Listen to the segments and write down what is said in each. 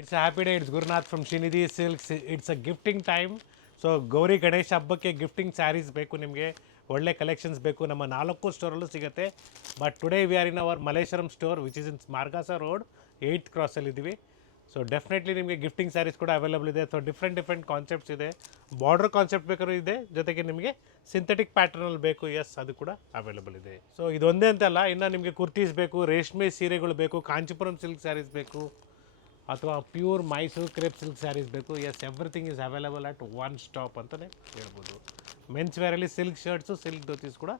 It's a happy day. It's Gurnath from Shinidhi Silks. It's a gifting time. So Gauri Ganesha ಹಬ್ಬಕ್ಕೆ gifting saris ಬೇಕು ನಿಮಗೆ, ಒಳ್ಳೆ collections ಬೇಕು, ನಮ್ಮ 4 ಸ್ಟೋರಲ್ಲೂ ಸಿಗುತ್ತೆ. But today we are in our Malleshwaram store which is in Margosa road 8th ಕ್ರಾಸಲ್ಲಿ ಇದ್ದೀವಿ. ಸೊ ಡೆಫಿನೆಟ್ಲಿ ನಿಮಗೆ ಗಿಫ್ಟಿಂಗ್ ಸ್ಯಾರೀಸ್ ಕೂಡ ಅವೈಲಬಲ್ ಇದೆ. ಸೊ ಡಿಫ್ರೆಂಟ್ ಕಾನ್ಸೆಪ್ಟ್ಸ್ ಇದೆ. ಬಾರ್ಡರ್ ಕಾನ್ಸೆಪ್ಟ್ ಬೇಕಾದ್ರೂ ಇದೆ, ಜೊತೆಗೆ ನಿಮಗೆ ಸಿಂಥೆಟಿಕ್ ಪ್ಯಾಟರ್ನಲ್ಲಿ ಬೇಕು, ಎಸ್ ಅದು ಕೂಡ ಅವೈಲಬಲ್ ಇದೆ. ಸೊ ಇದೊಂದೇ ಅಂತಲ್ಲ, ಇನ್ನು ನಿಮಗೆ ಕುರ್ತೀಸ್ ಬೇಕು, ರೇಷ್ಮೆ ಸೀರೆಗಳು ಬೇಕು, ಕಾಂಚಿಪುರಂ ಸಿಲ್ಕ್ ಸ್ಯಾರೀಸ್ ಬೇಕು, ಅಥವಾ pure Mysore crepe silk sarees ಬೇಕು. Yes, everything is available at one stop ಅಂತಲೇ ಹೇಳ್ಬೋದು. ಮೆನ್ಸ್ ವೇರಲ್ಲಿ ಸಿಲ್ಕ್ ಶರ್ಟ್ಸು, ಸಿಲ್ಕ್ ಧೋತೀಸ್ ಕೂಡ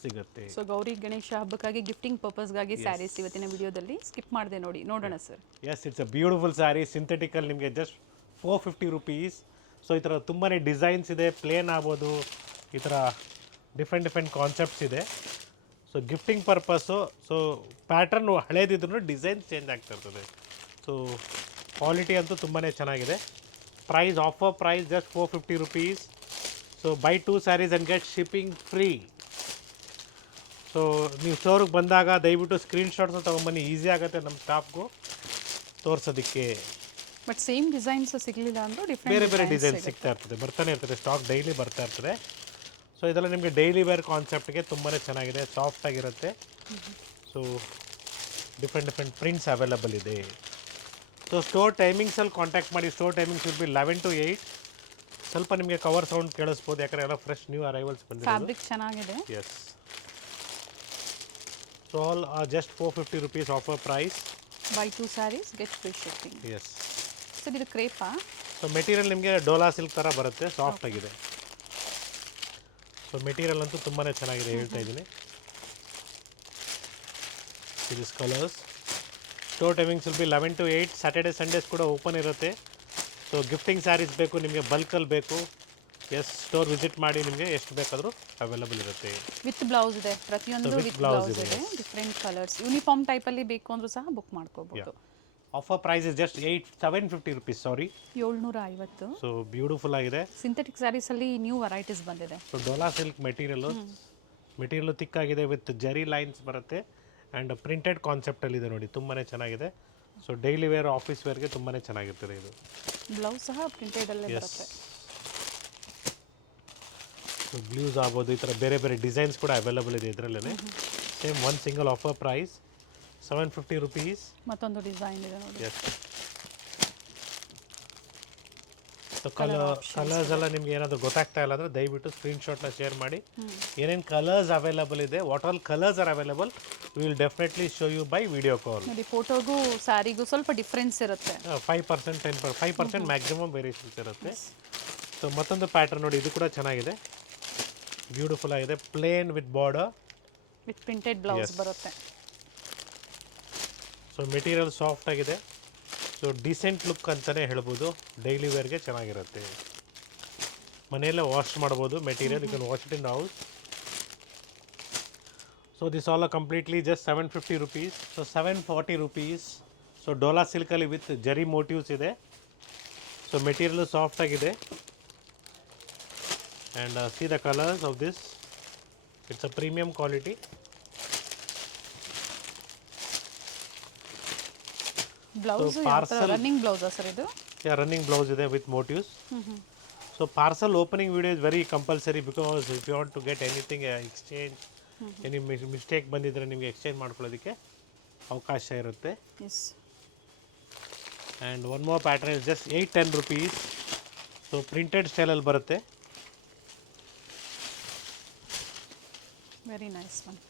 ಸಿಗುತ್ತೆ. ಸೊ ಗೌರಿ ಗಣೇಶ ಹಬ್ಬಕ್ಕಾಗಿ ಗಿಫ್ಟಿಂಗ್ ಪರ್ಪಸ್ಗಾಗಿ ಸ್ಯಾರೀಸ್ ಇವತ್ತಿನ ವಿಡಿಯೋದಲ್ಲಿ ಸ್ಕಿಪ್ ಮಾಡಿದೆ, ನೋಡೋಣ sir. Yes, it's a beautiful saree, ಸಿಂಥೆಟಿಕಲ್, ನಿಮಗೆ ಜಸ್ಟ್ 450 ರುಪೀಸ್. ಸೊ ಈ ಥರ ತುಂಬಾ ಡಿಸೈನ್ಸ್ ಇದೆ, ಪ್ಲೇನ್ ಆಗ್ಬೋದು, ಈ ಥರ ಡಿಫ್ರೆಂಟ್ ಕಾನ್ಸೆಪ್ಟ್ಸ್ ಇದೆ. So gifting purpose. So pattern ಹಳೇದಿದ್ರು ಡಿಸೈನ್ಸ್ ಚೇಂಜ್ ಆಗ್ತಾ ಇರ್ತದೆ. ಸೊ ಕ್ವಾಲಿಟಿ ಅಂತೂ ತುಂಬಾ ಚೆನ್ನಾಗಿದೆ. Price, offer price just 450 rupees. So buy 2 sarees and get shipping free. So ನೀವು ಸ್ಟೋರಿಗೆ ಬಂದಾಗ ದಯವಿಟ್ಟು ಸ್ಕ್ರೀನ್ಶಾಟ್ಸ್ನ ತೊಗೊಂಬನ್ನಿ, ಈಸಿ ಆಗುತ್ತೆ ನಮ್ಮ ಸ್ಟಾಫ್ಗೂ ತೋರಿಸೋದಕ್ಕೆ. ಬಟ್ ಸೇಮ್ ಡಿಸೈನ್ಸ್ ಸಿಗಲಿಲ್ಲ ಅಂದರೂ ಬೇರೆ ಡಿಸೈನ್ ಸಿಗ್ತಾ ಇರ್ತದೆ, ಬರ್ತಾನೆ ಇರ್ತದೆ, ಸ್ಟಾಕ್ ಡೈಲಿ ಬರ್ತಾ ಇರ್ತದೆ. ಸೊ ಇದೆಲ್ಲ ನಿಮಗೆ ಡೈಲಿ ವೇರ್ ಕಾನ್ಸೆಪ್ಟ್ಗೆ ತುಂಬಾ ಚೆನ್ನಾಗಿದೆ, ಸಾಫ್ಟಾಗಿರುತ್ತೆ. ಸೊ ಡಿಫ್ರೆಂಟ್ ಪ್ರಿಂಟ್ಸ್ ಅವೈಲಬಲ್ ಇದೆ. ಸೊ ಸ್ಟೋರ್ ಟೈಮಿಂಗ್ಸಲ್ಲಿ ಕಾಂಟ್ಯಾಕ್ಟ್ ಮಾಡಿ. Store timings will be 11 to 8. ಸ್ವಲ್ಪ ನಿಮಗೆ ಕವರ್ ಸೌಂಡ್ ಕೇಳಿಸ್ಬೋದು, ಯಾಕಂದರೆ ಎಲ್ಲ ಫ್ರೆಶ್ ನ್ಯೂ ಅರೈವಲ್ಸ್ ಬಂದಿದೆ. ಫ್ಯಾಬ್ರಿಕ್ ಚೆನ್ನಾಗಿದೆ. Yes, so all just 450 rupees offer price. Buy 2 saris get free shipping. Yes sir, ಇದು ಕ್ರೇಪಾ? ಸೊ ಮೆಟೀರಿಯಲ್ ನಿಮಗೆ ಡೋಲಾ ಸಿಲ್ಕ್ ಥರ ಬರುತ್ತೆ, ಸಾಫ್ಟ್ ಆಗಿದೆ. ಸೊ ಮೆಟೀರಿಯಲ್ ಅಂತೂ ತುಂಬಾ ಚೆನ್ನಾಗಿದೆ, ಹೇಳ್ತಾ ಇದ್ದೀನಿ. This colours. Store timings will be 11 to 8. Saturday Sundays ಕೂಡ ಓಪನ್ ಇರುತ್ತೆ. ಸೊ ಗಿಫ್ಟಿಂಗ್ ಸ್ಯಾರೀಸ್ ಬೇಕು ನಿಮಗೆ, ಬಲ್ಕಲ್ಲಿ ಬೇಕು, ಎಸ್, ಸ್ಟೋರ್ ವಿಸಿಟ್ ಮಾಡಿ, ನಿಮಗೆ ಎಷ್ಟು ಬೇಕಾದರೂ ಅವೈಲಬಲ್ ಇರುತ್ತೆ. ವಿತ್ ಬ್ಲೌಸ್ ಇದೆ, ಪ್ರತಿಯೊಂದು ವಿತ್ ಬ್ಲೌಸ್ ಇದೆ, ಡಿಫ್ರೆಂಟ್ ಕಲರ್ಸ್. ಯೂನಿಫಾರ್ಮ್ ಟೈಪಲ್ಲಿ ಬೇಕು ಅಂದರೂ ಸಹ ಬುಕ್ ಮಾಡ್ಕೋಬಹುದು. Offer price is just 750 rupees. Sorry, 750. So beautiful ಆಗಿದೆ. ಸಿಂಥೆಟಿಕ್ ಸ್ಯಾರೀಸಲ್ಲಿ ನ್ಯೂ ವೆರೈಟೀಸ್ ಬಂದಿದೆ. ಸೊ ಡೋಲಾ ಸಿಲ್ಕ್ ಮೆಟೀರಿಯಲ್ಲು ತಿಕ್ಕಾಗಿದೆ, ವಿತ್ ಜರಿ ಲೈನ್ಸ್ ಬರುತ್ತೆ ಆ್ಯಂಡ್ ಪ್ರಿಂಟೆಡ್ ಕಾನ್ಸೆಪ್ಟಲ್ಲಿದೆ ನೋಡಿ, ತುಂಬಾ ಚೆನ್ನಾಗಿದೆ. ಸೊ ಡೈಲಿ ವೇರ್, ಆಫೀಸ್ ವೇರ್ಗೆ ತುಂಬಾ ಚೆನ್ನಾಗಿರ್ತದೆ ಇದು. ಬ್ಲೌಸ್ ಸಹ ಪ್ರಿಂಟೆಡಲ್ಲೇ ಬರುತ್ತೆ. ಸೊ ಬ್ಲೂಸ್ ಆಗ್ಬೋದು, ಈ ಥರ ಬೇರೆ ಡಿಸೈನ್ಸ್ ಕೂಡ ಅವೈಲಬಲ್ ಇದೆ ಇದರಲ್ಲೇ. Same one single offer price 750 rupees. ಮತ್ತೊಂದು ಡಿಸೈನ್ ಇದೆ ನೋಡಿ. ಎಸ್, ಸೊ ಕಲರ್ಸ್ ಎಲ್ಲ ನಿಮ್ಗೆ ಏನಾದರೂ ಗೊತ್ತಾಗ್ತಾ ಇಲ್ಲ ಅಂದರೆ ದಯವಿಟ್ಟು ಸ್ಕ್ರೀನ್ಶಾಟ್ನ ಶೇರ್ ಮಾಡಿ. ಏನೇನು ಕಲರ್ಸ್ ಅವೈಲಬಲ್ ಇದೆ, what all colours are available, we will definitely show you by video call. ನೋಡಿ, ಫೋಟೋಗೂ ಸ್ಯಾರಿಗೂ ಸ್ವಲ್ಪ ಡಿಫ್ರೆನ್ಸ್ ಇರುತ್ತೆ. 5%, 5% ಮ್ಯಾಕ್ಸಿಮಮ್ ವೇರಿಯೇಷನ್ಸ್ ಇರುತ್ತೆ. ಸೊ ಮತ್ತೊಂದು ಪ್ಯಾಟರ್ನ್ ನೋಡಿ, ಇದು ಕೂಡ ಚೆನ್ನಾಗಿದೆ, ಬ್ಯೂಟಿಫುಲ್ ಆಗಿದೆ, plain with border, with printed blouse ಬರುತ್ತೆ. ಸೊ ಮೆಟೀರಿಯಲ್ ಸಾಫ್ಟ್ ಆಗಿದೆ. ಸೊ ಡಿಸೆಂಟ್ ಲುಕ್ ಅಂತಲೇ ಹೇಳ್ಬೋದು, ಡೈಲಿ ವೇರ್ಗೆ ಚೆನ್ನಾಗಿರುತ್ತೆ. ಮನೆಯಲ್ಲೇ ವಾಶ್ ಮಾಡ್ಬೋದು material, you can wash it in house. So this all completely just 750 rupees. So 740 rupees. So dola ಸಿಲ್ಕಲ್ಲಿ ವಿತ್ ಜರಿ ಮೋಟಿವ್ಸ್ ಇದೆ. ಸೊ ಮೆಟೀರಿಯಲ್ ಸಾಫ್ಟ್ ಆಗಿದೆ and see the colours of this, it's a premium quality. Blouse running blouse sir ಇದು? Running blouse ಇದೆ with motifs. So parcel opening video is very compulsory, because if you want to get anything exchange, any mistake ಬಂದಿದ್ದರೆ ನಿಮಗೆ exchange ಮಾಡ್ಕೊಳ್ಳೋದಕ್ಕೆ ಅವಕಾಶ ಇರುತ್ತೆ. And one more pattern is just 810 rupees. So printed ಸ್ಟೈಲಲ್ಲಿ ಬರುತ್ತೆ. Very nice one.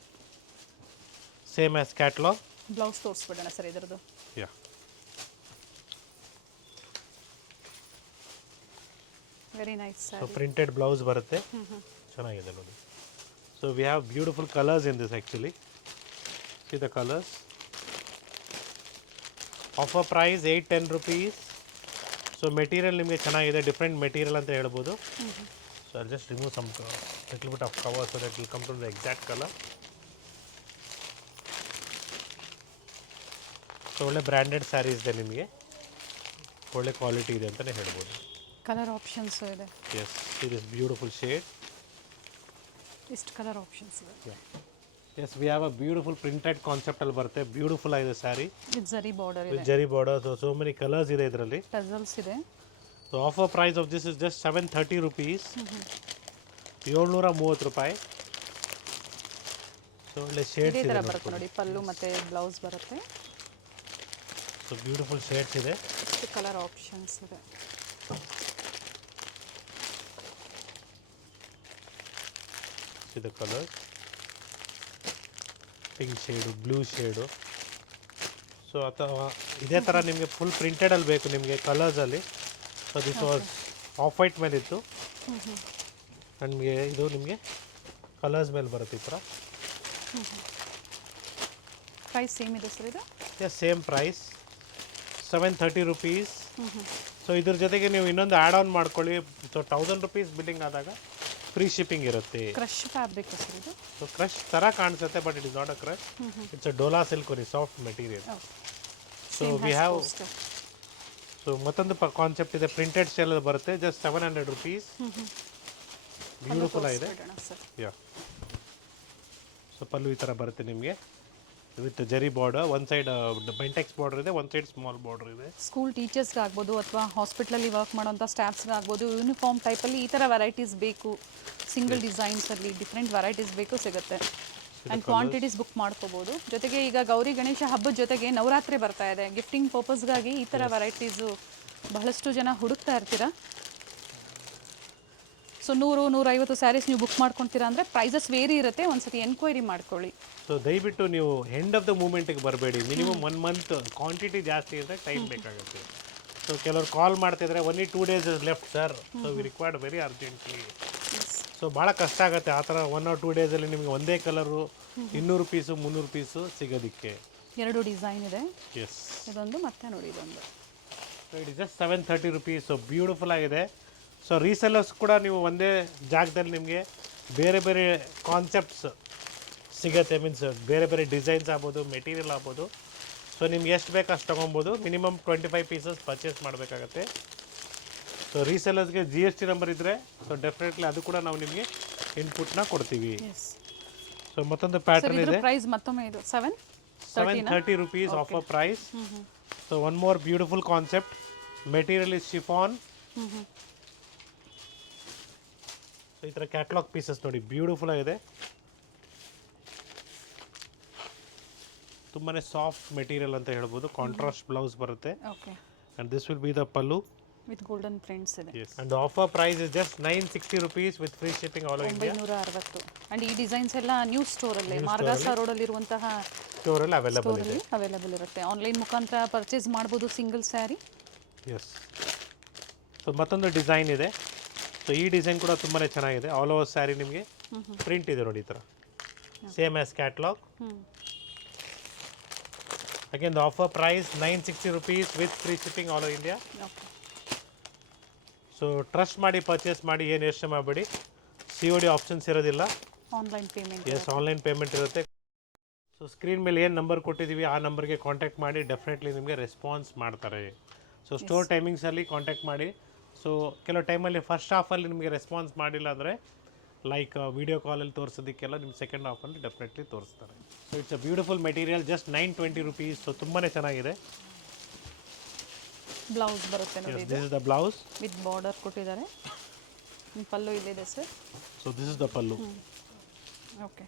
Same as catalogue. Blouse ತೋರಿಸ್ಬಿಡೋಣ sir ಇದರದ್ದು. Yeah, very nice. So printed blouse ಬರುತ್ತೆ, ಚೆನ್ನಾಗಿದೆ ನೋಡಿ. So we have beautiful colours in this actually. See the colours. Offer price 810 rupees. So material ನಿಮಗೆ ಚೆನ್ನಾಗಿದೆ, different material ಅಂತ ಹೇಳ್ಬೋದು. So I just remove some little bit of cover so that will come to the exact colour. So ಒಳ್ಳೆ branded sarees ಇದೆ, ನಿಮಗೆ ಒಳ್ಳೆ quality ಇದೆ ಅಂತಲೇ ಹೇಳ್ಬೋದು. ಕಲರ್ ಆಪ್ಷನ್ಸ್ ಇದೆ. Yes, it is beautiful shade. ಎಷ್ಟು ಕಲರ್ ಆಪ್ಷನ್ಸ್ ಇದೆ? Yes we have a beautiful printed concept ಅಲ್ಲಿ ಬರುತ್ತೆ. ಬ್ಯೂಟಿಫುಲ್ ಆಗಿದೆ sari with zari border with ಇದೆ, zari border. So many colours ಇದೆ ಇದರಲ್ಲಿ. ಟಸಲ್ಸ್ ಇದೆ. So offer price of this is just 730 rupees, 730 ರೂಪಾಯಿ. ಸೊ ಒಳ್ಳೆ ಶೇಡ್ಸ್ ಇದೇ ಇದೆ ತರ ಬರುತ್ತೆ ನೋಡಿ, ಪಲ್ಲು ಮತ್ತೆ ಬ್ಲೌಸ್ ಬರುತ್ತೆ. ಸೊ ಬ್ಯೂಟಿಫುಲ್ ಶೇಡ್ಸ್ ಇದೆ. ಎಷ್ಟು ಕಲರ್ ಆಪ್ಷನ್ಸ್ ಇದೆ. ಇದು colour pink shade, blue shade. So ಅಥವಾ ಇದೇ ಥರ ನಿಮಗೆ ಫುಲ್ ಪ್ರಿಂಟೆಡಲ್ಲಿ ಬೇಕು ನಿಮಗೆ ಕಲರ್ಸಲ್ಲಿ. So this was off white ಮೇಲಿತ್ತು, ನಿಮಗೆ ಇದು ನಿಮಗೆ ಕಲರ್ಸ್ ಮೇಲೆ ಬರುತ್ತೆ ಈ ಥರ. ಪ್ರೈಸ್ ಸೇಮ್ ಇದೆ ಸರ್ ಇದು? Yes, same price 730 rupees. So ಇದ್ರ ಜೊತೆಗೆ ನೀವು ಇನ್ನೊಂದು ಆ್ಯಡ್ ಆನ್ ಮಾಡ್ಕೊಳ್ಳಿ. ಸೊ 1000 rupees ಬಿಲ್ಲಿಂಗ್ ಆದಾಗ ಫ್ರೀ ಶಿಪ್ಪಿಂಗ್ ಇರುತ್ತೆ. ಕ್ರಶ್ ಫ್ಯಾಬ್ರಿಕ್ ಸರ್ ಇದು? ಸೊ ಕ್ರಶ್ ಥರ ಕಾಣಿಸುತ್ತೆ, but it is not a crush. It's a Dhola silk, very soft material. So we have, so ಮತ್ತೊಂದು ಕಾನ್ಸೆಪ್ಟ್ ಇದೆ, ಪ್ರಿಂಟೆಡ್ ಸ್ಟೈಲಲ್ಲಿ ಬರುತ್ತೆ. Just 700 rupees. ಬ್ಯೂಟಿಫುಲ್ ಆಗಿದೆ. ಯಾ, ಸೊ ಪಲ್ಲು ಈ ಥರ ಬರುತ್ತೆ ನಿಮಗೆ with zari border. One side Bentex border ಇದೆ, ಒನ್ ಸೈಡ್ ಸ್ಮಾಲ್ ಬಾರ್ಡರ್ ಇದೆ. ಸ್ಕೂಲ್ ಟೀಚರ್ಸ್ಗೆ ಆಗ್ಬೋದು ಅಥವಾ ಹಾಸ್ಪಿಟ್ಲಲ್ಲಿ ವರ್ಕ್ ಮಾಡೋಂಥ ಸ್ಟಾಫ್ಸ್ಗೆ ಆಗ್ಬೋದು, ಯೂನಿಫಾರ್ಮ್ ಟೈಪಲ್ಲಿ ಈ ಥರ ವೆರೈಟೀಸ್ ಬೇಕು, ಸಿಂಗಲ್ ಡಿಸೈನ್ಸಲ್ಲಿ ಡಿಫ್ರೆಂಟ್ ವೆರೈಟೀಸ್ ಬೇಕು, ಸಿಗುತ್ತೆ. ಆ್ಯಂಡ್ ಕ್ವಾಂಟಿಟೀಸ್ ಬುಕ್ ಮಾಡ್ಕೋಬೋದು. ಜೊತೆಗೆ ಈಗ ಗೌರಿ ಗಣೇಶ ಹಬ್ಬದ ಜೊತೆಗೆ ನವರಾತ್ರಿ ಬರ್ತಾ ಇದೆ. ಗಿಫ್ಟಿಂಗ್ ಪರ್ಪಸ್ಗಾಗಿ ಈ ಥರ ವೆರೈಟೀಸು ಬಹಳಷ್ಟು ಜನ ಹುಡುಕ್ತಾ ಇರ್ತೀರಾ. ಸೊ 100-150 ಸ್ಯಾರೀಸ್ ನೀವು ಬುಕ್ ಮಾಡ್ಕೊತೀರಾ ಅಂದರೆ ಪ್ರೈಸಸ್ ವೇರಿ ಇರುತ್ತೆ, ಒಂದ್ಸತಿ ಎನ್ಕ್ವೈರಿ ಮಾಡ್ಕೊಳ್ಳಿ. ಸೊ ದಯವಿಟ್ಟು ನೀವು ಎಂಡ್ ಆಫ್ ದ ಮೂಮೆಂಟಿಗೆ ಬರಬೇಡಿ. ಮಿನಿಮಮ್ 1 month ಕ್ವಾಂಟಿಟಿ ಜಾಸ್ತಿ ಇದ್ದರೆ ಟೈಮ್ ಬೇಕಾಗುತ್ತೆ. ಸೊ ಕೆಲವರು ಕಾಲ್ ಮಾಡ್ತಿದ್ರೆ only 2 days is left sir, so we required very urgently. So ಭಾಳ ಕಷ್ಟ ಆಗುತ್ತೆ ಆ ಥರ 1 or 2 daysಲ್ಲಿ ನಿಮಗೆ ಒಂದೇ ಕಲರು 200 rupees 300 rupees ಸಿಗೋದಕ್ಕೆ. 2 ಡಿಸೈನ್ ಇದೆ. ಎಸ್, ಇದೊಂದು ಮತ್ತೆ ನೋಡಿ ಇದೊಂದು. So it is just 730 rupees. So beautiful ಆಗಿದೆ. ಸೊ ರೀಸೆಲ್ಲರ್ಸ್ ಕೂಡ ನೀವು ಒಂದೇ ಜಾಗದಲ್ಲಿ ನಿಮಗೆ ಬೇರೆ ಬೇರೆ ಕಾನ್ಸೆಪ್ಟ್ಸ್ ಸಿಗುತ್ತೆ. ಮೀನ್ಸ್ ಬೇರೆ ಬೇರೆ ಡಿಸೈನ್ಸ್ ಆಗ್ಬೋದು, ಮೆಟೀರಿಯಲ್ ಆಗ್ಬೋದು. ಸೊ ನಿಮ್ಗೆ ಎಷ್ಟು ಬೇಕು ಅಷ್ಟು ತೊಗೊಬೋದು. ಮಿನಿಮಮ್ 25 pieces ಪರ್ಚೇಸ್ ಮಾಡಬೇಕಾಗತ್ತೆ. ಸೊ ರೀಸೆಲ್ಲರ್ಸ್ಗೆ GST ನಂಬರ್ ಇದ್ದರೆ ಸೊ ಡೆಫಿನೆಟ್ಲಿ ಅದು ಕೂಡ ನಾವು ನಿಮಗೆ ಇನ್ಪುಟ್ನ ಕೊಡ್ತೀವಿ. ಸೊ ಮತ್ತೊಂದು ಪ್ಯಾಟರ್ನ್ ಇದೆ. ಪ್ರೈಸ್ ಮತ್ತೊಮ್ಮೆ ಇದು 730 rupees offer price. So one more beautiful concept, material is chiffon. So ಈ ಥರ ಕ್ಯಾಟ್ಲಾಗ್ ಪೀಸಸ್ ನೋಡಿ, ಬ್ಯೂಟಿಫುಲ್ ಆಗಿದೆ. ತುಂಬಾ ಸಾಫ್ಟ್ ಮೆಟೀರಿಯಲ್ ಅಂತ ಹೇಳ್ಬೋದು. ಕಾಂಟ್ರಾಸ್ಟ್ ಬ್ಲೌಸ್ ಬರುತ್ತೆ. Okay, and this will be the pallu with golden prints ಇದೆ. And offer price is just 960 rupees with free shipping all over India. 960. And ಈ ಡಿಸೈನ್ಸ್ ಎಲ್ಲ ನ್ಯೂ ಸ್ಟೋರಲ್ಲೇ, ಮಾರ್ಗಾಸ ರೋಡಲ್ಲಿರುವಂತಹ ಸ್ಟೋರಲ್ಲಿ ಅವೈಲಬಲ್ ಇದೆ. ಅವೈಲಬಲ್ ಇರುತ್ತೆ. ಆನ್ಲೈನ್ ಮುಖಾಂತರ ಪರ್ಚೇಸ್ ಮಾಡ್ಬೋದು ಸಿಂಗಲ್ ಸ್ಯಾರಿ. ಎಸ್. ಸೊ ಮತ್ತೊಂದು ಡಿಸೈನ್ ಇದೆ. ಸೊ ಈ ಡಿಸೈನ್ ಕೂಡ ತುಂಬಾ ಚೆನ್ನಾಗಿದೆ. ಆಲ್ ಓವರ್ ಸ್ಯಾರಿ ನಿಮಗೆ ಪ್ರಿಂಟ್ ಇದೆ ನೋಡಿ ಈ ಥರ, same as catalogue. Again the offer price 960 rupees with free shipping all over India. So trust ಮಾಡಿ ಪರ್ಚೇಸ್ ಮಾಡಿ, ಏನು ಯೋಚನೆ ಮಾಡಬೇಡಿ. COD ಆಪ್ಷನ್ಸ್ ಇರೋದಿಲ್ಲ. Online payment. Yes, online payment ಇರುತ್ತೆ. ಸೊ ಸ್ಕ್ರೀನ್ ಮೇಲೆ ಏನು ನಂಬರ್ ಕೊಟ್ಟಿದ್ದೀವಿ ಆ ನಂಬರ್ಗೆ ಕಾಂಟ್ಯಾಕ್ಟ್ ಮಾಡಿ, ಡೆಫಿನೆಟ್ಲಿ ನಿಮಗೆ ರೆಸ್ಪಾನ್ಸ್ ಮಾಡ್ತಾರೆ. ಸೊ ಸ್ಟೋರ್ ಟೈಮಿಂಗ್ಸಲ್ಲಿ ಕಾಂಟ್ಯಾಕ್ಟ್ ಮಾಡಿ. ಸೊ ಕೆಲವು ಟೈಮಲ್ಲಿ ಫಸ್ಟ್ ಹಾಫಲ್ಲಿ ನಿಮಗೆ ರೆಸ್ಪಾನ್ಸ್ ಮಾಡಿಲ್ಲ ಅಂದರೆ ಲೈಕ್ ವಿಡಿಯೋ ಕಾಲಲ್ಲಿ ತೋರಿಸೋದಕ್ಕೆಲ್ಲ ನಿಮ್ಮ ಸೆಕೆಂಡ್ ಹಾಫಲ್ಲಿ ಡೆಫಿನೆಟ್ಲಿ ತೋರಿಸ್ತಾರೆ. So it's a beautiful material, just 920 rupees. So ತುಂಬಾ ಚೆನ್ನಾಗಿದೆ. ಬ್ಲೌಸ್ ಬರುತ್ತೆ ನೋಡಿ, this is the blouse with border ಕೊಟ್ಟಿದ್ದಾರೆ. ಪಲ್ಲು ಇಲ್ಲಿದೆ sir. So this is the pallu. Okay.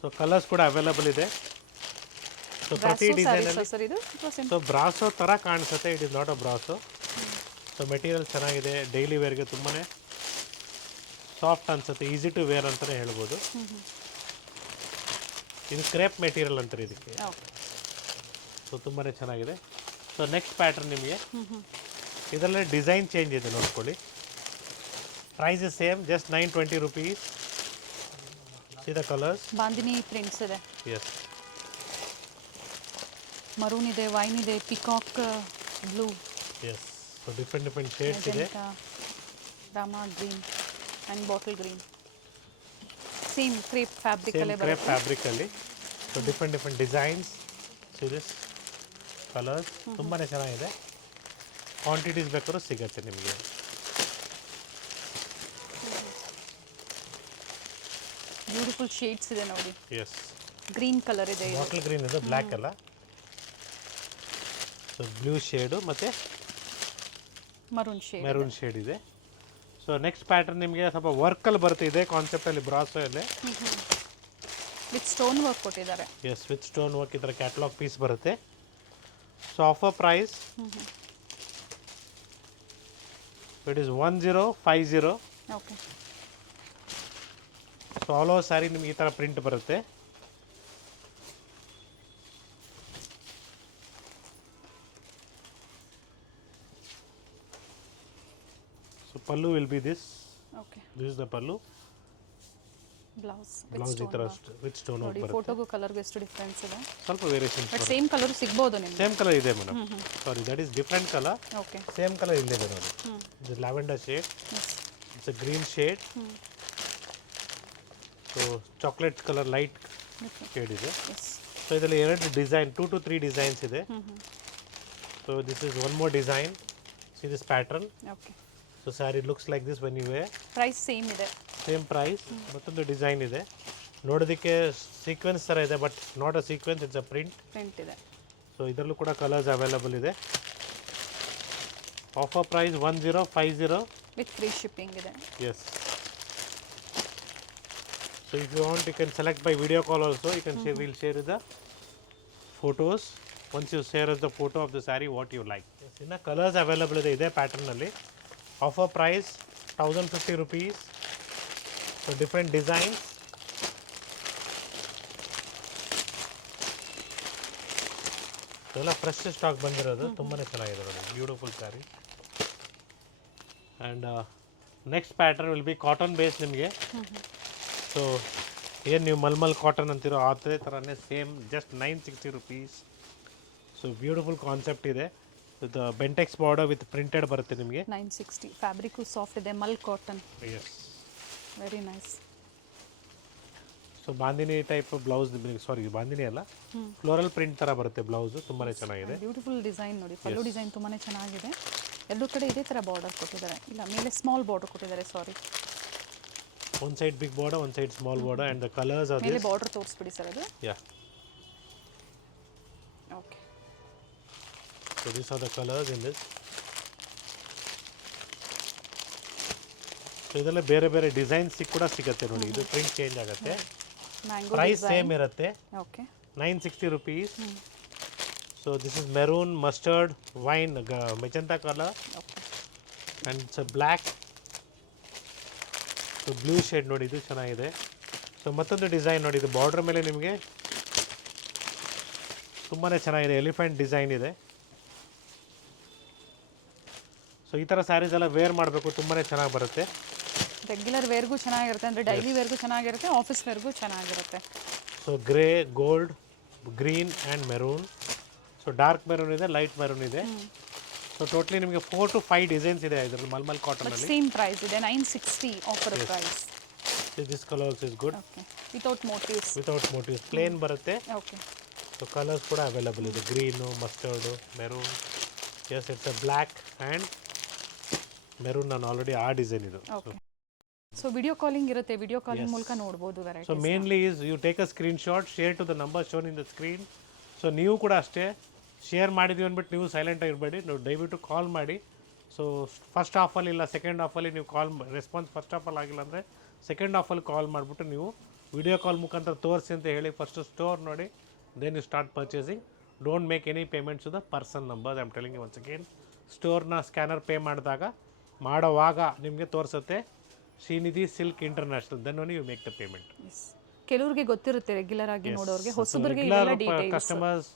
So colours ಕೂಡ ಅವೈಲಬಲ್ ಇದೆ. ಸೊ ಪ್ರತಿ ಡಿಸೈನಲ್ಲಿ ಸರ್ ಇದು ಸೊ ಬ್ರಾಸೋ ಥರ ಕಾಣಿಸುತ್ತೆ. It is not a brasso. So material ಚೆನ್ನಾಗಿದೆ. ಡೈಲಿ ವೇರ್ಗೆ ತುಂಬಾ ಸಾಫ್ಟ್ ಅನಿಸುತ್ತೆ, ಈಸಿ ಟು ವೇರ್ ಅಂತಲೇ ಹೇಳ್ಬೋದು. ಇದು ಕ್ರೇಪ್ ಮೆಟೀರಿಯಲ್ ಅಂತಾರೆ ಇದಕ್ಕೆ. ಸೊ ತುಂಬಾ ಚೆನ್ನಾಗಿದೆ. ಸೊ ನೆಕ್ಸ್ಟ್ ಪ್ಯಾಟರ್ನ್ ನಿಮಗೆ ಇದರಲ್ಲೇ ಡಿಸೈನ್ ಚೇಂಜ್ ಇದೆ ನೋಡ್ಕೊಳ್ಳಿ. Price is same, just 920 rupees. See the colours. Bandhani prints ಇದೆ. ಎಸ್, ಮರೂನ್ ಇದೆ, ವೈನ್ ಇದೆ, peacock blue. Yes. So different shades ಇದೆ. Rama green and bottle green. Same crepe fabric ಅಲ್ಲೇ ಕ್ರೇಪ್ ಫ್ಯಾಬ್ರಿಕಲ್ಲಿ. So different designs. See this colours ತುಂಬಾ ಚೆನ್ನಾಗಿದೆ. Quantities ಬೇಕಾದ್ರೂ ಸಿಗುತ್ತೆ ನಿಮಗೆ. ಬ್ಯೂಟಿಫುಲ್ ಶೇಡ್ಸ್ ಇದೆ ನೋಡಿ, ಎಸ್ ಗ್ರೀನ್ ಕಲರ್ ಇದೆ ಇದು. ಬಾಟಲ್ ಗ್ರೀನ್ ಇದೆ, ಬ್ಲ್ಯಾಕ್ ಅಲ್ಲ. ಸೊ ಬ್ಲೂ ಶೇಡು ಮತ್ತು ಮರೂನ್ ಶೇಡ್. ಮೆರೂನ್ ಶೇಡ್ ಇದೆ. ಸೊ ನೆಕ್ಸ್ಟ್ ಪ್ಯಾಟರ್ನ್ ನಿಮಗೆ ಸ್ವಲ್ಪ ವರ್ಕಲ್ಲಿ ಬರುತ್ತೆ, ಇದೆ ಕಾನ್ಸೆಪ್ಟಲ್ಲಿ ಬ್ರಾಸೋಯಲ್ಲಿ. ವಿತ್ ಸ್ಟೋನ್ ವರ್ಕ್ ಕೊಟ್ಟಿದ್ದಾರೆ. ಎಸ್, ವಿತ್ ಸ್ಟೋನ್ ವರ್ಕ್ ಈ ಥರ ಕ್ಯಾಟಲಾಗ್ ಪೀಸ್ ಬರುತ್ತೆ. So offer price it is 1050. Okay. So all over sari ನಿಮ್ಗೆ ಈ ಥರ ಪ್ರಿಂಟ್ ಬರುತ್ತೆ. So pallu will be this okay. Is the pallu. Blouse blouse ಈ ಥರ ವಿತ್ ಸ್ಟೋನ್ ವರ್ಕ್ ನೋಡಿ, ಬರುತ್ತೆ. ಫೋಟೋಗೂ ಕಲರ್ಗೂ ಎಷ್ಟು ಡಿಫ್ರೆನ್ಸ್ ಇದೆ. ಸ್ವಲ್ಪ ವೇರಿಯೇಷನ್, ಬಟ್ ಸೇಮ್ ಕಲರ್ ಸಿಗ್ಬೋದು ನಿಮ್ಗೆ. ಸೇಮ್ ಕಲರ್ ಇದೆ madam. Sorry, that is different colour. Okay. Same colour ಇಲ್ಲಿದೆ ನೋಡಿ. ಇದು lavender shade, it's a green shade. So chocolate colour light shade ಇದೆ. ಸೊ ಇದರಲ್ಲಿ ಎರಡು ಡಿಸೈನ್, 2 to 3 ಡಿಸೈನ್ಸ್ ಇದೆ. So this is one more design. See this pattern. Okay. So sari looks like this when you wear. Price same ಇದೆ. Same price. ಮತ್ತೊಂದು design ಇದೆ, ನೋಡೋದಕ್ಕೆ sequence ಥರ ಇದೆ, but not a sequence, it's a print. Print ಇದೆ. So ಇದರಲ್ಲೂ ಕೂಡ colours available ಇದೆ. Offer price 1050. With free shipping ಇದೆ. Yes. So if you want, you can select by video call also. You can share. We'll share the photos. Once you share us the photo of the saree, what you like. Yes, ಇನ್ನು colours available ಇದೆ ಇದೇ ಪ್ಯಾಟರ್ನಲ್ಲಿ. Offer price 1050 rupees. So different designs. ಇದೆಲ್ಲ fresh stock ಬಂದಿರೋದು, ತುಂಬಾ ಚೆನ್ನಾಗಿದೆ ನೋಡಿ, beautiful sari. And next pattern will be cotton base ನಿಮಗೆ. ಸೊ ಏನು ನೀವು ಮಲ್ಮಲ್ ಕಾಟನ್ ಅಂತಿರೋ ಅದೇ ಥರನೇ same, just 960 rupees. So beautiful concept ಇದೆ. ಇದು ಬೆಂಟೆಕ್ಸ್ ಬಾರ್ಡರ್ ವಿತ್ ಪ್ರಿಂಟೆಡ್ ಬರುತ್ತೆ ನಿಮಗೆ. 960. ಫ್ಯಾಬ್ರಿಕ್ಕು ಸಾಫ್ಟ್ ಇದೆ, mul cotton. Yes, very nice. So bandhani type blouse, sorry bandhani ಅಲ್ಲ, ಫ್ಲೋರಲ್ ಪ್ರಿಂಟ್ ಥರ ಬರುತ್ತೆ ಬ್ಲೌಸು, ತುಂಬಾ ಚೆನ್ನಾಗಿದೆ. ಬ್ಯೂಟಿಫುಲ್ ಡಿಸೈನ್ ನೋಡಿ, ಪಲ್ಲು ಡಿಸೈನ್ ತುಂಬಾ ಚೆನ್ನಾಗಿದೆ. ಎರಡು ಕಡೆ ಇದೇ ಥರ ಬಾರ್ಡರ್ ಕೊಟ್ಟಿದ್ದಾರೆ, ಇಲ್ಲ ಮೇಲೆ ಸ್ಮಾಲ್ ಬಾರ್ಡರ್ ಕೊಟ್ಟಿದ್ದಾರೆ, sorry. One side big border, one side small border, and the colours are ಮೇಲೆ ಬಾರ್ಡರ್ ತೋರಿಸ್ಬಿಡಿ ಸರ್ ಅದು. Yeah. Okay. So this are the colours in this. So ಇದೆಲ್ಲ ಬೇರೆ ಬೇರೆ ಡಿಸೈನ್ಸ್ ಕೂಡ ಸಿಗುತ್ತೆ ನೋಡಿ, ಇದು ಪ್ರಿಂಟ್ ಚೇಂಜ್ ಆಗುತ್ತೆ. ಮ್ಯಾಂಗೋ ಪ್ರೈಸ್ ಸೇಮ್ ಇರುತ್ತೆ, okay. 960 rupees. So this is maroon, mustard, wine, magenta colour, and it's a black. So blue shade ನೋಡಿ, ಇದು ಚೆನ್ನಾಗಿದೆ. ಸೊ ಮತ್ತೊಂದು ಡಿಸೈನ್ ನೋಡಿ, ಇದು ಬಾರ್ಡರ್ ಮೇಲೆ ನಿಮಗೆ ತುಂಬಾ ಚೆನ್ನಾಗಿದೆ, ಎಲಿಫೆಂಟ್ ಡಿಸೈನ್ ಇದೆ. ಸೊ ಈ ಥರ ಸ್ಯಾರೀಸ್ ಎಲ್ಲ ವೇರ್ ಮಾಡಬೇಕು, ತುಂಬಾ ಚೆನ್ನಾಗಿ ಬರುತ್ತೆ. ರೆಗ್ಯುಲರ್ ವೇರ್ಗೂ ಚೆನ್ನಾಗಿರುತ್ತೆ, ಅಂದರೆ ಡೈಲಿ ವೇರ್ಗೂ ಚೆನ್ನಾಗಿರುತ್ತೆ, ಆಫೀಸ್ ವೇರ್ಗೂ ಚೆನ್ನಾಗಿರುತ್ತೆ. So grey, gold, green and maroon. So dark maroon ಇದೆ, ಲೈಟ್ ಮೆರೂನ್ ಇದೆ. ಸೊ ಟೋಟಲಿ ನಿಮಗೆ 4 to 5 ಡಿಸೈನ್ಸ್ ಇದೆ ಇದರಲ್ಲಿ ಮಲ್ಮಲ್ ಕಾಟನಲ್ಲಿ. ಸೇಮ್ ಪ್ರೈಸ್ ಇದೆ, 960 offer price. This colours is good. Okay. Without motifs. Without motifs, plain ಬರುತ್ತೆ. ಓಕೆ. ಸೊ ಕಲರ್ಸ್ ಕೂಡ available ಇದೆ, green, mustard, maroon. Yes, it's a black and maroon. ನಾನು already ಆ design ಇದು. Okay. So video calling ಇರುತ್ತೆ, video calling ಮೂಲಕ ನೋಡ್ಬೋದು variety. So mainly is you take a screenshot, share to the number shown in the screen. So ನೀವು ಕೂಡ ಅಷ್ಟೇ share ಮಾಡಿದ್ದೀವಿ ಅಂದ್ಬಿಟ್ಟು ನೀವು ಸೈಲೆಂಟ್ ಆಗಿರಬೇಡಿ, ನೀವು ದಯವಿಟ್ಟು ಕಾಲ್ ಮಾಡಿ. ಸೊ ಫಸ್ಟ್ ಹಾಫಲ್ಲಿ ಇಲ್ಲ ಸೆಕೆಂಡ್ ಹಾಫಲ್ಲಿ ನೀವು ಕಾಲ್ ರೆಸ್ಪಾನ್ಸ್ ಫಸ್ಟ್ ಹಾಫಲ್ಲಿ ಆಗಿಲ್ಲ ಅಂದರೆ ಸೆಕೆಂಡ್ ಹಾಫಲ್ಲಿ ಕಾಲ್ ಮಾಡಿಬಿಟ್ಟು ನೀವು ವಿಡಿಯೋ ಕಾಲ್ ಮುಖಾಂತರ ತೋರಿಸಿ ಅಂತ ಹೇಳಿ ಫಸ್ಟ್ ಸ್ಟೋರ್ ನೋಡಿ, then you start purchasing. Don't make any payments to the person number. I am telling you once again. ಸ್ಟೋರ್ನ ಸ್ಕ್ಯಾನರ್ ಪೇ ಮಾಡೋವಾಗ ನಿಮಗೆ ತೋರಿಸುತ್ತೆ Srinidhi silk international, then only you make the payment. ಕೆಲವರಿಗೆ ಗೊತ್ತಿರುತ್ತೆ, ರೆಗ್ಯುಲರ್ ಆಗಿ ನೋಡೋರಿಗೆ, ಹೊಸಬರಿಗೆ ಇವೆಲ್ಲ details. Customers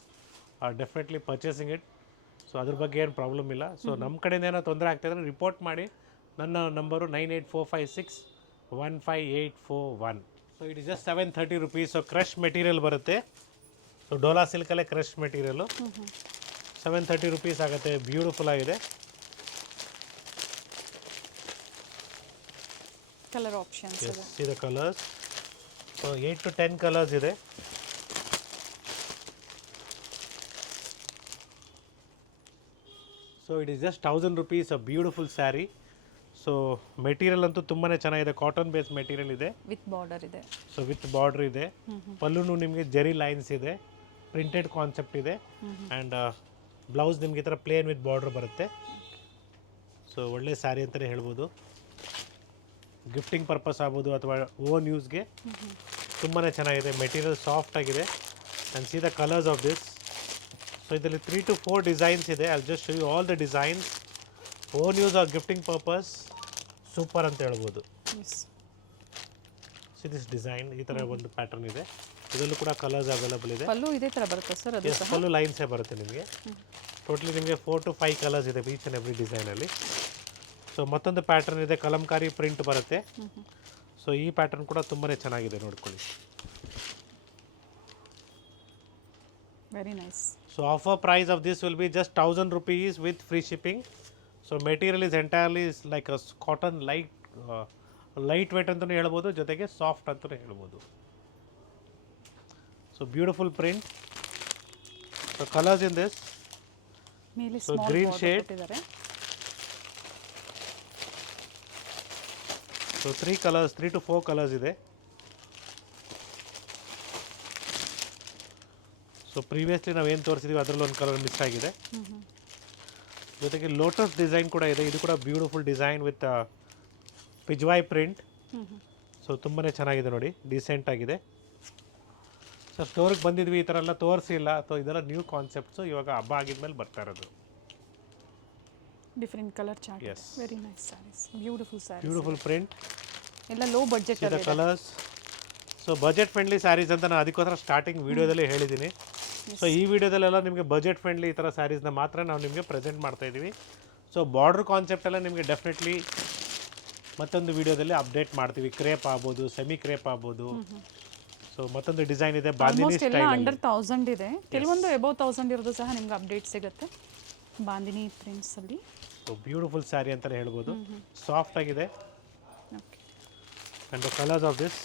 are definitely purchasing it. So ಅದ್ರ ಬಗ್ಗೆ ಏನು ಪ್ರಾಬ್ಲಮ್ ಇಲ್ಲ. ಸೊ ನಮ್ಮ ಕಡೆಯಿಂದ ಏನೋ ತೊಂದರೆ ಆಗ್ತಾಯಿದ್ರೆ ರಿಪೋರ್ಟ್ ಮಾಡಿ. ನನ್ನ number 9845615841. So it is just 730 rupees. So crush material ಬರುತ್ತೆ. ಸೊ ಡೋಲಾ ಸಿಲ್ಕಲ್ಲೇ ಕ್ರಶ್ ಮೆಟೀರಿಯಲು 730 rupees ಆಗುತ್ತೆ. ಬ್ಯೂಟಿಫುಲ್ ಆಗಿದೆ. ಕಲರ್ ಆಪ್ಷನ್ಸ್ ಇದೆ. See the colours. So 8 to 10 colours ಇದೆ. So it is just 1000 rupees, a beautiful sari. So so material ಅಂತೂ ತುಂಬಾ ಚೆನ್ನಾಗಿದೆ, cotton base material ಇದೆ. ವಿತ್ ಬಾರ್ಡರ್ ಇದೆ. ಸೊ ವಿತ್ ಬಾರ್ಡರ್ ಇದೆ. ಪಲ್ಲುನು ನಿಮಗೆ ಜೆರಿ ಲೈನ್ಸ್ ಇದೆ, ಪ್ರಿಂಟೆಡ್ ಕಾನ್ಸೆಪ್ಟ್ ಇದೆ. ಆ್ಯಂಡ್ ಬ್ಲೌಸ್ ನಿಮಗೆ ಈ ಥರ ಪ್ಲೇನ್ ವಿತ್ ಬಾರ್ಡರ್ ಬರುತ್ತೆ. ಸೊ ಒಳ್ಳೆ ಸ್ಯಾರಿ ಅಂತಲೇ ಹೇಳ್ಬೋದು. ಗಿಫ್ಟಿಂಗ್ ಪರ್ಪಸ್ ಆಗ್ಬೋದು ಅಥವಾ ಓನ್ ಯೂಸ್ಗೆ ತುಂಬಾ ಚೆನ್ನಾಗಿದೆ. ಮೆಟೀರಿಯಲ್ ಸಾಫ್ಟ್ ಆಗಿದೆ. And see the colours of this. So ಇದರಲ್ಲಿ 3 to 4 ಡಿಸೈನ್ಸ್ ಇದೆ. I just show you all the designs. Own use or gifting purpose super ಅಂತ ಹೇಳ್ಬೋದು. ಸಿ ದಿಸ್ ಡಿಸೈನ್, ಈ ಥರ ಒಂದು ಪ್ಯಾಟರ್ನ್ ಇದೆ. ಇದರಲ್ಲೂ ಕೂಡ ಕಲರ್ಸ್ ಅವೈಲಬಲ್ ಇದೆ. ಪಲ್ಲು ಇದೇ ಥರ ಬರುತ್ತೆ ಸರ್? ಅದು ಎಸ್, ಪಲ್ಲು ಲೈನ್ಸೇ ಬರುತ್ತೆ ನಿಮಗೆ. ಟೋಟಲಿ ನಿಮಗೆ 4 to 5 ಕಲರ್ಸ್ ಇದೆ ಈಚ್ ಆ್ಯಂಡ್ ಎವ್ರಿ ಡಿಸೈನಲ್ಲಿ. ಸೊ ಮತ್ತೊಂದು ಪ್ಯಾಟರ್ನ್ ಇದೆ, ಕಲಂಕಾರಿ ಪ್ರಿಂಟ್ ಬರುತ್ತೆ. ಸೊ ಈ ಪ್ಯಾಟರ್ನ್ ಕೂಡ ತುಂಬಾ ಚೆನ್ನಾಗಿದೆ, ನೋಡ್ಕೊಳ್ಳಿ. Very nice. So offer price of this will be just 1000 rupees with free shipping. So material is entirely like a cotton light weight ಅಂತಲೂ ಹೇಳ್ಬೋದು, ಜೊತೆಗೆ ಸಾಫ್ಟ್ ಅಂತಲೂ ಹೇಳ್ಬೋದು. So beautiful print. So colors in this. ಮೇಲೆ So small green border shade. ಕೊಟ್ಟಿದ್ದಾರೆ. So 3 to 4 colors ಇದೆ. So previously ನಾವು ಏನು ತೋರಿಸಿದ್ವಿ ಅದರಲ್ಲಿ ಒಂದು ಕಲರ್ ಮಿಸ್ ಆಗಿದೆ. ಜೊತೆಗೆ ಲೋಟಸ್ ಡಿಸೈನ್ ಕೂಡ ಇದೆ. ಇದು ಕೂಡ beautiful design with pichwai print. So ತುಂಬಾ ಚೆನ್ನಾಗಿದೆ ನೋಡಿ, ಡೀಸೆಂಟ್ ಆಗಿದೆ. ಸೊ ಸ್ಟೋರಿಗೆ ಬಂದಿದ್ವಿ, ಈ ಥರ ಎಲ್ಲ ತೋರಿಸಿಲ್ಲ. ಸೊ ಇದೆಲ್ಲ ನ್ಯೂ ಕಾನ್ಸೆಪ್ಟ್ಸು, ಇವಾಗ ಹಬ್ಬ ಆಗಿದ್ಮೇಲೆ ಬರ್ತಾ ಇರೋದು. Different colour chart. Yes. Very nice saris, beautiful saris. Beautiful print. ಎಲ್ಲ low budget the colours. So budget friendly saris ಅಂತ ನಾನು ಅದಕ್ಕೋಸ್ಕರ ಸ್ಟಾರ್ಟಿಂಗ್ ವೀಡಿಯೋದಲ್ಲಿ ಹೇಳಿದ್ದೀನಿ. ಸೊ ಈ ವಿಡಿಯೋದಲ್ಲೆಲ್ಲ ನಿಮಗೆ ಬಜೆಟ್ ಫ್ರೆಂಡ್ಲಿ ಈ ಥರ ಸ್ಯಾರೀಸ್ನ ಮಾತ್ರ ನಾವು ನಿಮಗೆ ಪ್ರೆಸೆಂಟ್ ಮಾಡ್ತಾ ಇದ್ದೀವಿ. ಸೊ ಬಾರ್ಡರ್ ಕಾನ್ಸೆಪ್ಟ್ ಎಲ್ಲ ನಿಮಗೆ ಡೆಫಿನೆಟ್ಲಿ ಮತ್ತೊಂದು ವಿಡಿಯೋದಲ್ಲಿ ಅಪ್ಡೇಟ್ ಮಾಡ್ತೀವಿ. ಕ್ರೇಪ್ ಆಗ್ಬೋದು, ಸೆಮಿ ಕ್ರೇಪ್ ಆಗ್ಬೋದು. ಸೊ ಮತ್ತೊಂದು ಡಿಸೈನ್ ಇದೆ, ಬಾಂದಿನಿ ಆಲ್ಮೋಸ್ಟ್ ಎಲ್ಲ ಸ್ಟೈಲ್. ಅಂಡರ್ 1000 ಇದೆ. ಕೆಲವೊಂದು ಅಬೌವ್ 1000 ಇರೋದು ಸಹ ನಿಮ್ಗೆ ಅಪ್ಡೇಟ್ ಸಿಗುತ್ತೆ ಬಾಂದಿನಿ ಪ್ರಿಂಟ್ಸ್ ಅಲ್ಲಿ. ಸೊ ಬ್ಯೂಟಿಫುಲ್ ಸ್ಯಾರಿ ಅಂತಲೇ ಹೇಳ್ಬೋದು, ಸಾಫ್ಟ್ ಆಗಿದೆ. Okay. And the colours of this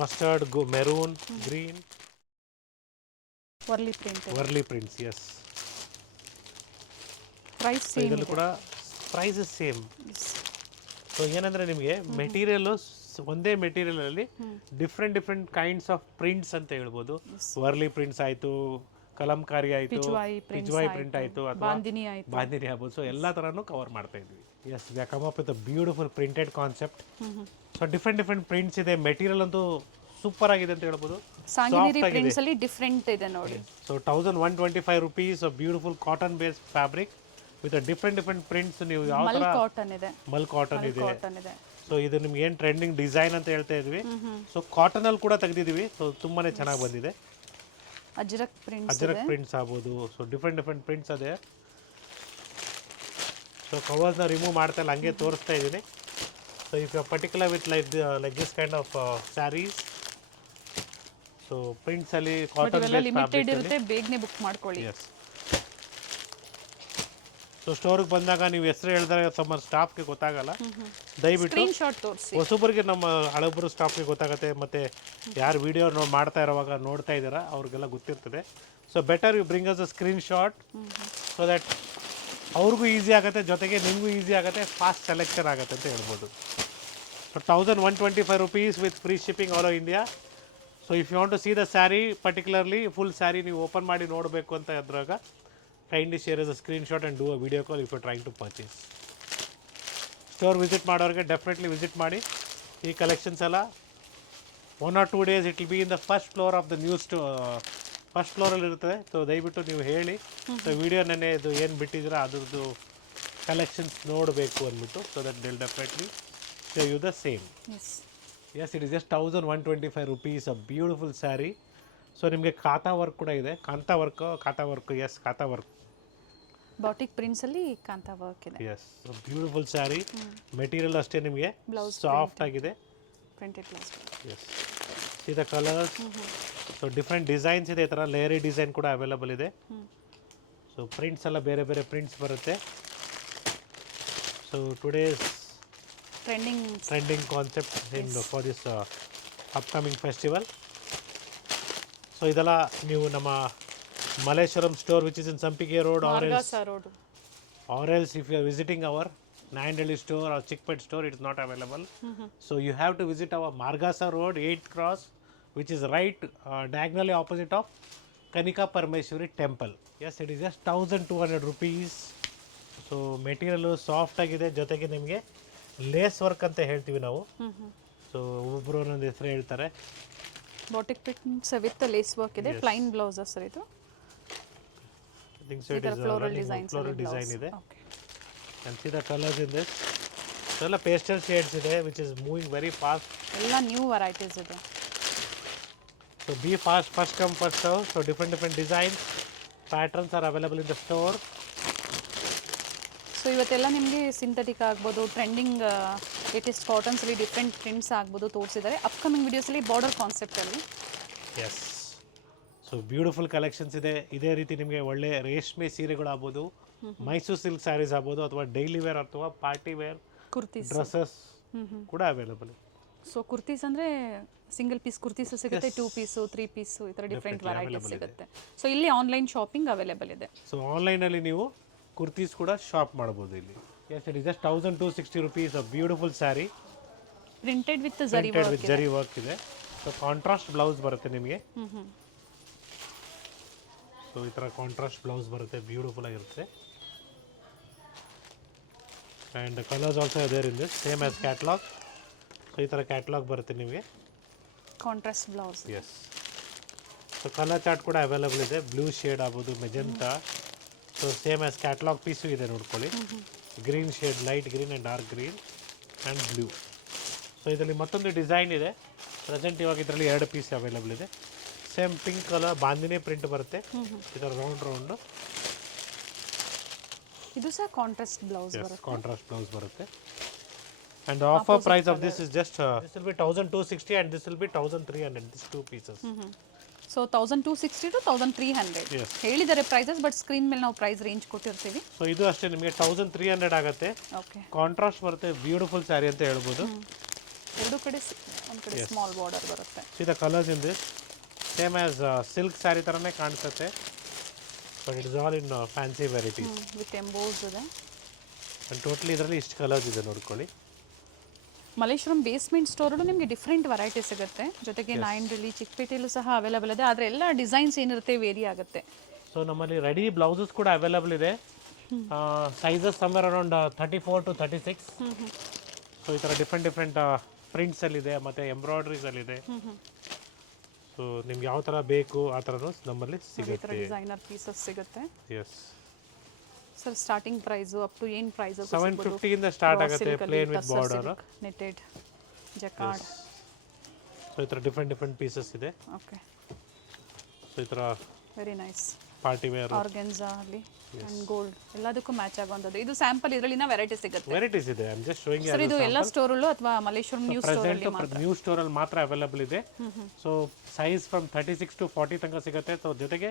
mustard, maroon, green, Warli print. Warli prints. Yes, price same ಇದರಲ್ಲೂ ಕೂಡ ಪ್ರೈಸ್ ಸೇಮ್. ಸೊ ಏನಂದರೆ ನಿಮಗೆ ಮೆಟೀರಿಯಲ್ಲು ಒಂದೇ ಮೆಟೀರಿಯಲಲ್ಲಿ ಡಿಫ್ರೆಂಟ್ ಕೈಂಡ್ಸ್ ಆಫ್ ಪ್ರಿಂಟ್ಸ್ ಅಂತ ಹೇಳ್ಬೋದು. ವರ್ಲಿ ಪ್ರಿಂಟ್ಸ್ ಆಯಿತು, ಕಲಂಕಾರಿ ಆಯಿತು, ಪಿಜ್ವಾಯ್ ಪ್ರಿಂಟ್ ಆಯಿತು, ಅಥವಾ ಬಾಂದಿನಿ ಆಯಿತು, ಬಾಂದಿನಿ ಆಗ್ಬೋದು. ಸೊ ಎಲ್ಲ ಥರನೂ ಕವರ್ ಮಾಡ್ತಾ ಇದ್ವಿ. Yes, we come up with a beautiful printed concept. So different prints ಇದೆ. ಮೆಟೀರಿಯಲ್ ಅಂತೂ ಸೂಪರ್ ಆಗಿದೆ ಅಂತ ಹೇಳ್ಬೋದು. ಸಾಂಗಿನೇರಿ ಪ್ರಿಂಟ್ಸ್ ಅಲ್ಲಿ ಡಿಫರೆಂಟ್ ಇದೆ ನೋಡಿ. So 1125 rupees beautiful cotton based fabric with different prints. ನೀವು ಯಾವ ಮಲ್ ಥರ ಕಾಟನ್ ಇದೆ, ಮಲ್ ಕಾಟನ್ ಇದೆ. ಕಾಟನ್ ಇದೆ. ಸೊ ಇದು ನಿಮ್ಗೆ ಏನು ಟ್ರೆಂಡಿಂಗ್ ಡಿಸೈನ್ ಅಂತ ಹೇಳ್ತಾ ಇದ್ವಿ. ಸೊ ಕಾಟನಲ್ಲಿ ಕೂಡ ತೆಗೆದಿದ್ದೀವಿ. ಸೊ ತುಂಬಾ ಚೆನ್ನಾಗಿ ಬಂದಿದೆ. ಅಜ್ರಕ್ ಪ್ರಿಂಟ್ಸ್, ಅಜ್ರಕ್ ಪ್ರಿಂಟ್ಸ್ ಆಗ್ಬೋದು. ಸೊ ಡಿಫ್ರೆಂಟ್ ಪ್ರಿಂಟ್ಸ್ ಅದೇ. ಸೊ ಕವರ್ಸ್ನ ರಿಮೂವ್ ಮಾಡ್ತಾ ಇಲ್ಲ, ಹಂಗೆ ತೋರಿಸ್ತಾ ಇದ್ದೀನಿ. So if you particular with like this kind of saris, so ಪ್ರಿಂಟ್ಸಲ್ಲಿ ಕಾಟನ್ ಲಿಮಿಟೆಡ್ ಇರುತ್ತೆ, ಬೇಗನೆ ಬುಕ್ ಮಾಡ್ಕೊಳ್ಳಿ. ಎಸ್. ಸೊ ಸ್ಟೋರಿಗೆ ಬಂದಾಗ ನೀವು ಹೆಸರು ಹೇಳಿದ್ರೆ ನಮ್ಮ ಸ್ಟಾಫ್ಗೆ ಗೊತ್ತಾಗಲ್ಲ. ದಯವಿಟ್ಟು ಸ್ಕ್ರೀನ್ ಶಾಟ್ ತೋರಿಸಿ. ಹೊಸೊಬ್ಬರಿಗೆ ನಮ್ಮ ಹಳೊಬ್ಬರು ಸ್ಟಾಫ್ಗೆ ಗೊತ್ತಾಗುತ್ತೆ, ಮತ್ತು ಯಾರು ವಿಡಿಯೋ ಮಾಡ್ತಾ ಇರೋವಾಗ ನೋಡ್ತಾ ಇದ್ದೀರಾ ಅವ್ರಿಗೆಲ್ಲ ಗೊತ್ತಿರ್ತದೆ. So better you bring us a screenshot so that ಅವ್ರಿಗೂ ಈಸಿ ಆಗುತ್ತೆ, ಜೊತೆಗೆ ನಿಮಗೂ ಈಸಿ ಆಗುತ್ತೆ, ಫಾಸ್ಟ್ ಸೆಲೆಕ್ಷನ್ ಆಗುತ್ತೆ ಅಂತ ಹೇಳ್ಬೋದು. So 1125 rupees with free shipping all over India. So if you want to see the sari, particularly full sari ನೀವು open ಮಾಡಿ ನೋಡಬೇಕು ಅಂತ ಇದ್ರಾಗ kindly share us a screenshot and do a video call if you trying to purchase. Store visit ಮಾಡೋರಿಗೆ definitely visit ಮಾಡಿ. ಈ collections ಎಲ್ಲ 1 or 2 days it will be in the first floor of the new first ಫ್ಲೋರಲ್ಲಿ ಇರ್ತದೆ. So ದಯವಿಟ್ಟು ನೀವು ಹೇಳಿ, so video ನೆನೆ ಇದು ಏನು ಬಿಟ್ಟಿದ್ದೀರಾ ಅದ್ರದ್ದು ಕಲೆಕ್ಷನ್ಸ್ ನೋಡಬೇಕು ಅಂದ್ಬಿಟ್ಟು, so that will definitely show you the same. Yes, it is just 1125 rupees a beautiful sari. So ನಿಮಗೆ ಕಾಂತಾ ವರ್ಕ್ ಕೂಡ ಇದೆ. Kantha work. Yes, kantha work. Batik prints ಅಲ್ಲಿ ಕಾಂತಾ ವರ್ಕ್ ಇದೆ. Yes, beautiful sari. ಮೆಟೀರಿಯಲ್ ಅಷ್ಟೇ ನಿಮಗೆ ಸಾಫ್ಟ್ ಆಗಿದೆ. Printed blouse. Yes, see the colours. So different designs ಇದೆ. ಈ ಥರ ಲೇಯರಿ ಡಿಸೈನ್ ಕೂಡ ಅವೈಲಬಲ್ ಇದೆ. ಸೊ ಪ್ರಿಂಟ್ಸ್ ಎಲ್ಲ ಬೇರೆ ಪ್ರಿಂಟ್ಸ್ ಬರುತ್ತೆ. So today's trending concept in for this upcoming festival. So ಇದೆಲ್ಲ ನೀವು ನಮ್ಮ ಮಲ್ಲೇಶ್ವರಂ ಸ್ಟೋರ್ ವಿಚ್ ಇಸ್ ಇನ್ ಸಂಪಿಗೆ road, or else if you are visiting our Nayandeli store or Chickpet store, it is not available. So you have to visit our Margasa Road, 8th Cross, which is right diagonally opposite of Kanika Parmeshwari temple. Yes, it is just 1200 rupees. So material soft ಆಗಿದೆ, ಜೊತೆಗೆ ನಿಮಗೆ lace work ಅಂತ ಹೇಳ್ತೀವಿ ನಾವು. So ಒಬ್ಬೊಬ್ಬರು ಒಂದೊಂದು ಹೆಸರು ಹೇಳ್ತಾರೆ. Batik prints with lace work ಇದೆ, ಪ್ಲೈನ್ ಬ್ಲೌಸ್ ಸರ್ ಇದು. I think so it is floral design ಇದೆ. And see the colors in this. ಎಲ್ಲ pastel shades ಇದೆ, which is moving very fast. ಎಲ್ಲ ನ್ಯೂ ವೆರೈಟೀಸ್ ಇದೆ. So be fast, first come first serve. So different designs, patterns are available in the store. So ಇವತ್ತೆಲ್ಲ ನಿಮಗೆ synthetic ಆಗ್ಬೋದು, trending latest ಕಾಟನ್ಸಲ್ಲಿ different prints ಆಗ್ಬೋದು ತೋರಿಸಿದ್ದಾರೆ. Upcoming ವಿಡಿಯೋಸಲ್ಲಿ ಬಾರ್ಡರ್ ಕಾನ್ಸೆಪ್ಟಲ್ಲಿ. ಎಸ್, ಸೊ ಬ್ಯೂಟಿಫುಲ್ ಕಲೆಕ್ಷನ್ಸ್ ಇದೆ. ಇದೇ ರೀತಿ ನಿಮಗೆ ಒಳ್ಳೆ ರೇಷ್ಮೆ ಸೀರೆಗಳು ಆಗ್ಬೋದು, ಮೈಸೂರು ಸಿಲ್ಕ್ ಸ್ಯಾರೀಸ್ ಆಗ್ಬೋದು, ಅಥವಾ ಡೈಲಿ ವೇರ್ ಅಥವಾ ಪಾರ್ಟಿ ವೇರ್ ಕುರ್ತೀಸ್ ಡ್ರೆಸ್ಸಸ್ ಕೂಡ ಅವೈಲೇಬಲ್. ಸೊ ಕುರ್ತೀಸ್ ಅಂದರೆ ಸಿಂಗಲ್ ಪೀಸ್ ಕುರ್ತೀಸು ಸಿಗುತ್ತೆ, 2 ಪೀಸು 3 ಪೀಸು ಈ ಥರ ಡಿಫ್ರೆಂಟ್ ವೆರೈಟೀಸ್ ಸಿಗುತ್ತೆ. ಸೊ ಇಲ್ಲಿ ಆನ್ಲೈನ್ ಶಾಪಿಂಗ್ ಅವೈಲೇಬಲ್ ಇದೆ. ಸೊ ಆನ್ಲೈನಲ್ಲಿ ನೀವು ಕುರ್ತೀಸ್ ಕೂಡ ಶಾಪ್ ಮಾಡ್ಬೋದು ಇಲ್ಲಿ. Yes, it is just 1260 rupees. A beautiful sari printed with zari work ಇದೆ. ಸೊ ಕಾಂಟ್ರಾಸ್ಟ್ ಬ್ಲೌಸ್ ಬರುತ್ತೆ ನಿಮಗೆ. ಸೊ ಈ ಥರ ಕಾಂಟ್ರಾಸ್ಟ್ ಬ್ಲೌಸ್ ಬರುತ್ತೆ, ಬ್ಯೂಟಿಫುಲ್ ಆಗಿರುತ್ತೆ. And colours also there in this, same as catalogue. So ಈ ಥರ ಕ್ಯಾಟ್ಲಾಗ್ ಬರುತ್ತೆ ನಿಮಗೆ, contrast blouse. Yes. So colour chart ಕೂಡ ಅವೈಲೇಬಲ್ ಇದೆ, ಬ್ಲೂ ಶೇಡ್ ಆಗ್ಬೋದು, magenta. So same as catalogue piece ಇದೆ ನೋಡ್ಕೊಳ್ಳಿ. Green shade, light green and dark green and blue. So ಇದರಲ್ಲಿ ಮತ್ತೊಂದು ಡಿಸೈನ್ ಇದೆ. ಪ್ರೆಸೆಂಟ್ ಇವಾಗ ಇದರಲ್ಲಿ 2 ಪೀಸ್ ಅವೈಲೇಬಲ್ ಇದೆ. Same pink colour bandhani print ಬರುತ್ತೆ, ಇದರ ರೌಂಡ್. ಇದು ಸಹ ಕಾಂಟ್ರಾಸ್ಟ್ ಬ್ಲೌಸ್ ಬರುತ್ತೆ. ಕಾಂಟ್ರಾಸ್ಟ್ ಬ್ಲೌಸ್ ಬರುತ್ತೆ. And the offer price of this is just this will be 1260 and this will be 1300, these 2 pieces. So 1260 to 1300 Yes. ಹೇಳಿದ್ದಾರೆ prices, but screen ಮೇಲೆ ನಾವು price range ಕೊಟ್ಟಿರ್ತೀವಿ. ಸೊ ಇದು ಅಷ್ಟೇ ನಿಮಗೆ 1300 ಆಗುತ್ತೆ. ಓಕೆ, ಕಾಂಟ್ರಾಸ್ಟ್ ಬರುತ್ತೆ, ಬ್ಯೂಟಿಫುಲ್ ಸ್ಯಾರಿ ಅಂತ ಹೇಳ್ಬೋದು. ಎರಡು ಕಡೆ ಒಂದು ಕಡೆ ಸ್ಮಾಲ್ ಬಾರ್ಡರ್ ಬರುತ್ತೆ. See the colors in this, same as silk sari ಥರನೇ ಕಾಣಿಸುತ್ತೆ, but it is all in fancy varieties. With emboss ಇದೆ. ಆ್ಯಂಡ್ ಟೋಟಲಿ ಇದರಲ್ಲಿ ಇಷ್ಟು ಕಲರ್ಸ್ ಇದೆ ನೋಡ್ಕೊಳ್ಳಿ. ಮಲ್ಲೇಶ್ವರಂ ಬೇಸ್ಮೆಂಟ್ ಸ್ಟೋರಲ್ಲೂ ನಿಮಗೆ ಡಿಫ್ರೆಂಟ್ ವೆರೈಟಿ ಸಿಗುತ್ತೆ, ಜೊತೆಗೆ ನಾಯಂಡಲ್ಲಿ ಚಿಕ್ಕಪೇಟೆಯಲ್ಲೂ ಸಹ ಅವೈಲೇಬಲ್ ಇದೆ. ಆದರೆ ಎಲ್ಲ ಡಿಸೈನ್ಸ್ ಏನಿರುತ್ತೆ ವೇರಿ ಆಗುತ್ತೆ. ಸೊ ನಮ್ಮಲ್ಲಿ ರೆಡಿ ಬ್ಲೌಸಸ್ ಕೂಡ ಅವೈಲೇಬಲ್ ಇದೆ. Sizes somewhere around 34 to 36. So ಈ ಥರ ಡಿಫ್ರೆಂಟ್ ಪ್ರಿಂಟ್ಸಲ್ಲಿದೆ ಮತ್ತು ಎಂಬ್ರಾಯ್ಡ್ರೀಸಲ್ಲಿದೆ. ಸೊ ನಿಮ್ಗೆ ಯಾವ ಥರ ಬೇಕು ಆ ಥರನೂ ನಮ್ಮಲ್ಲಿ ಈ ಥರ ಸಿಗುತ್ತೆ. ಡಿಸೈನರ್ ಪೀಸಸ್ ಸಿಗುತ್ತೆ. Yes, sir starting price up to ಏನು ಪ್ರೈಸ್? 750 ಇಂದ ಸ್ಟಾರ್ಟ್ ಆಗುತ್ತೆ, plain with border, netted, jacquard. So ಈ ಥರ ಡಿಫ್ರೆಂಟ್ ಪೀಸಸ್ ಇದೆ. ಓಕೆ, ಸೊ ಈ ಥರ very nice. Party wear organza ಅಲ್ಲಿ ಅಂಡ್ ಗೋಲ್ಡ್ ಎಲ್ಲದಕ್ಕೂ ಮ್ಯಾಚ್ ಆಗುವಂಥದ್ದು. ಇದು ಸ್ಯಾಂಪಲ್, ಇದರಲ್ಲಿನ ವೆರೈಟಿ ಸಿಗುತ್ತೆ. ವೆರೈಟೀಸ್ ಇದೆ. I am just showing. Sir ಇದು ಎಲ್ಲ ಸ್ಟೋರಲ್ಲೂ ಅಥವಾ ಮಲ್ಲೇಶ್ವರಂ ನ್ಯೂ ಸ್ಟೋರಲ್ಲಿ ಮಾತ್ರ? ನ್ಯೂ ಸ್ಟೋರಲ್ಲಿ ಮಾತ್ರ ಅವೈಲೇಬಲ್ ಇದೆ. ಸೊ ಸೈಜ್ ಫ್ರಮ್ 36 to 40 ತನಕ ಸಿಗುತ್ತೆ. ಸೊ ಜೊತೆಗೆ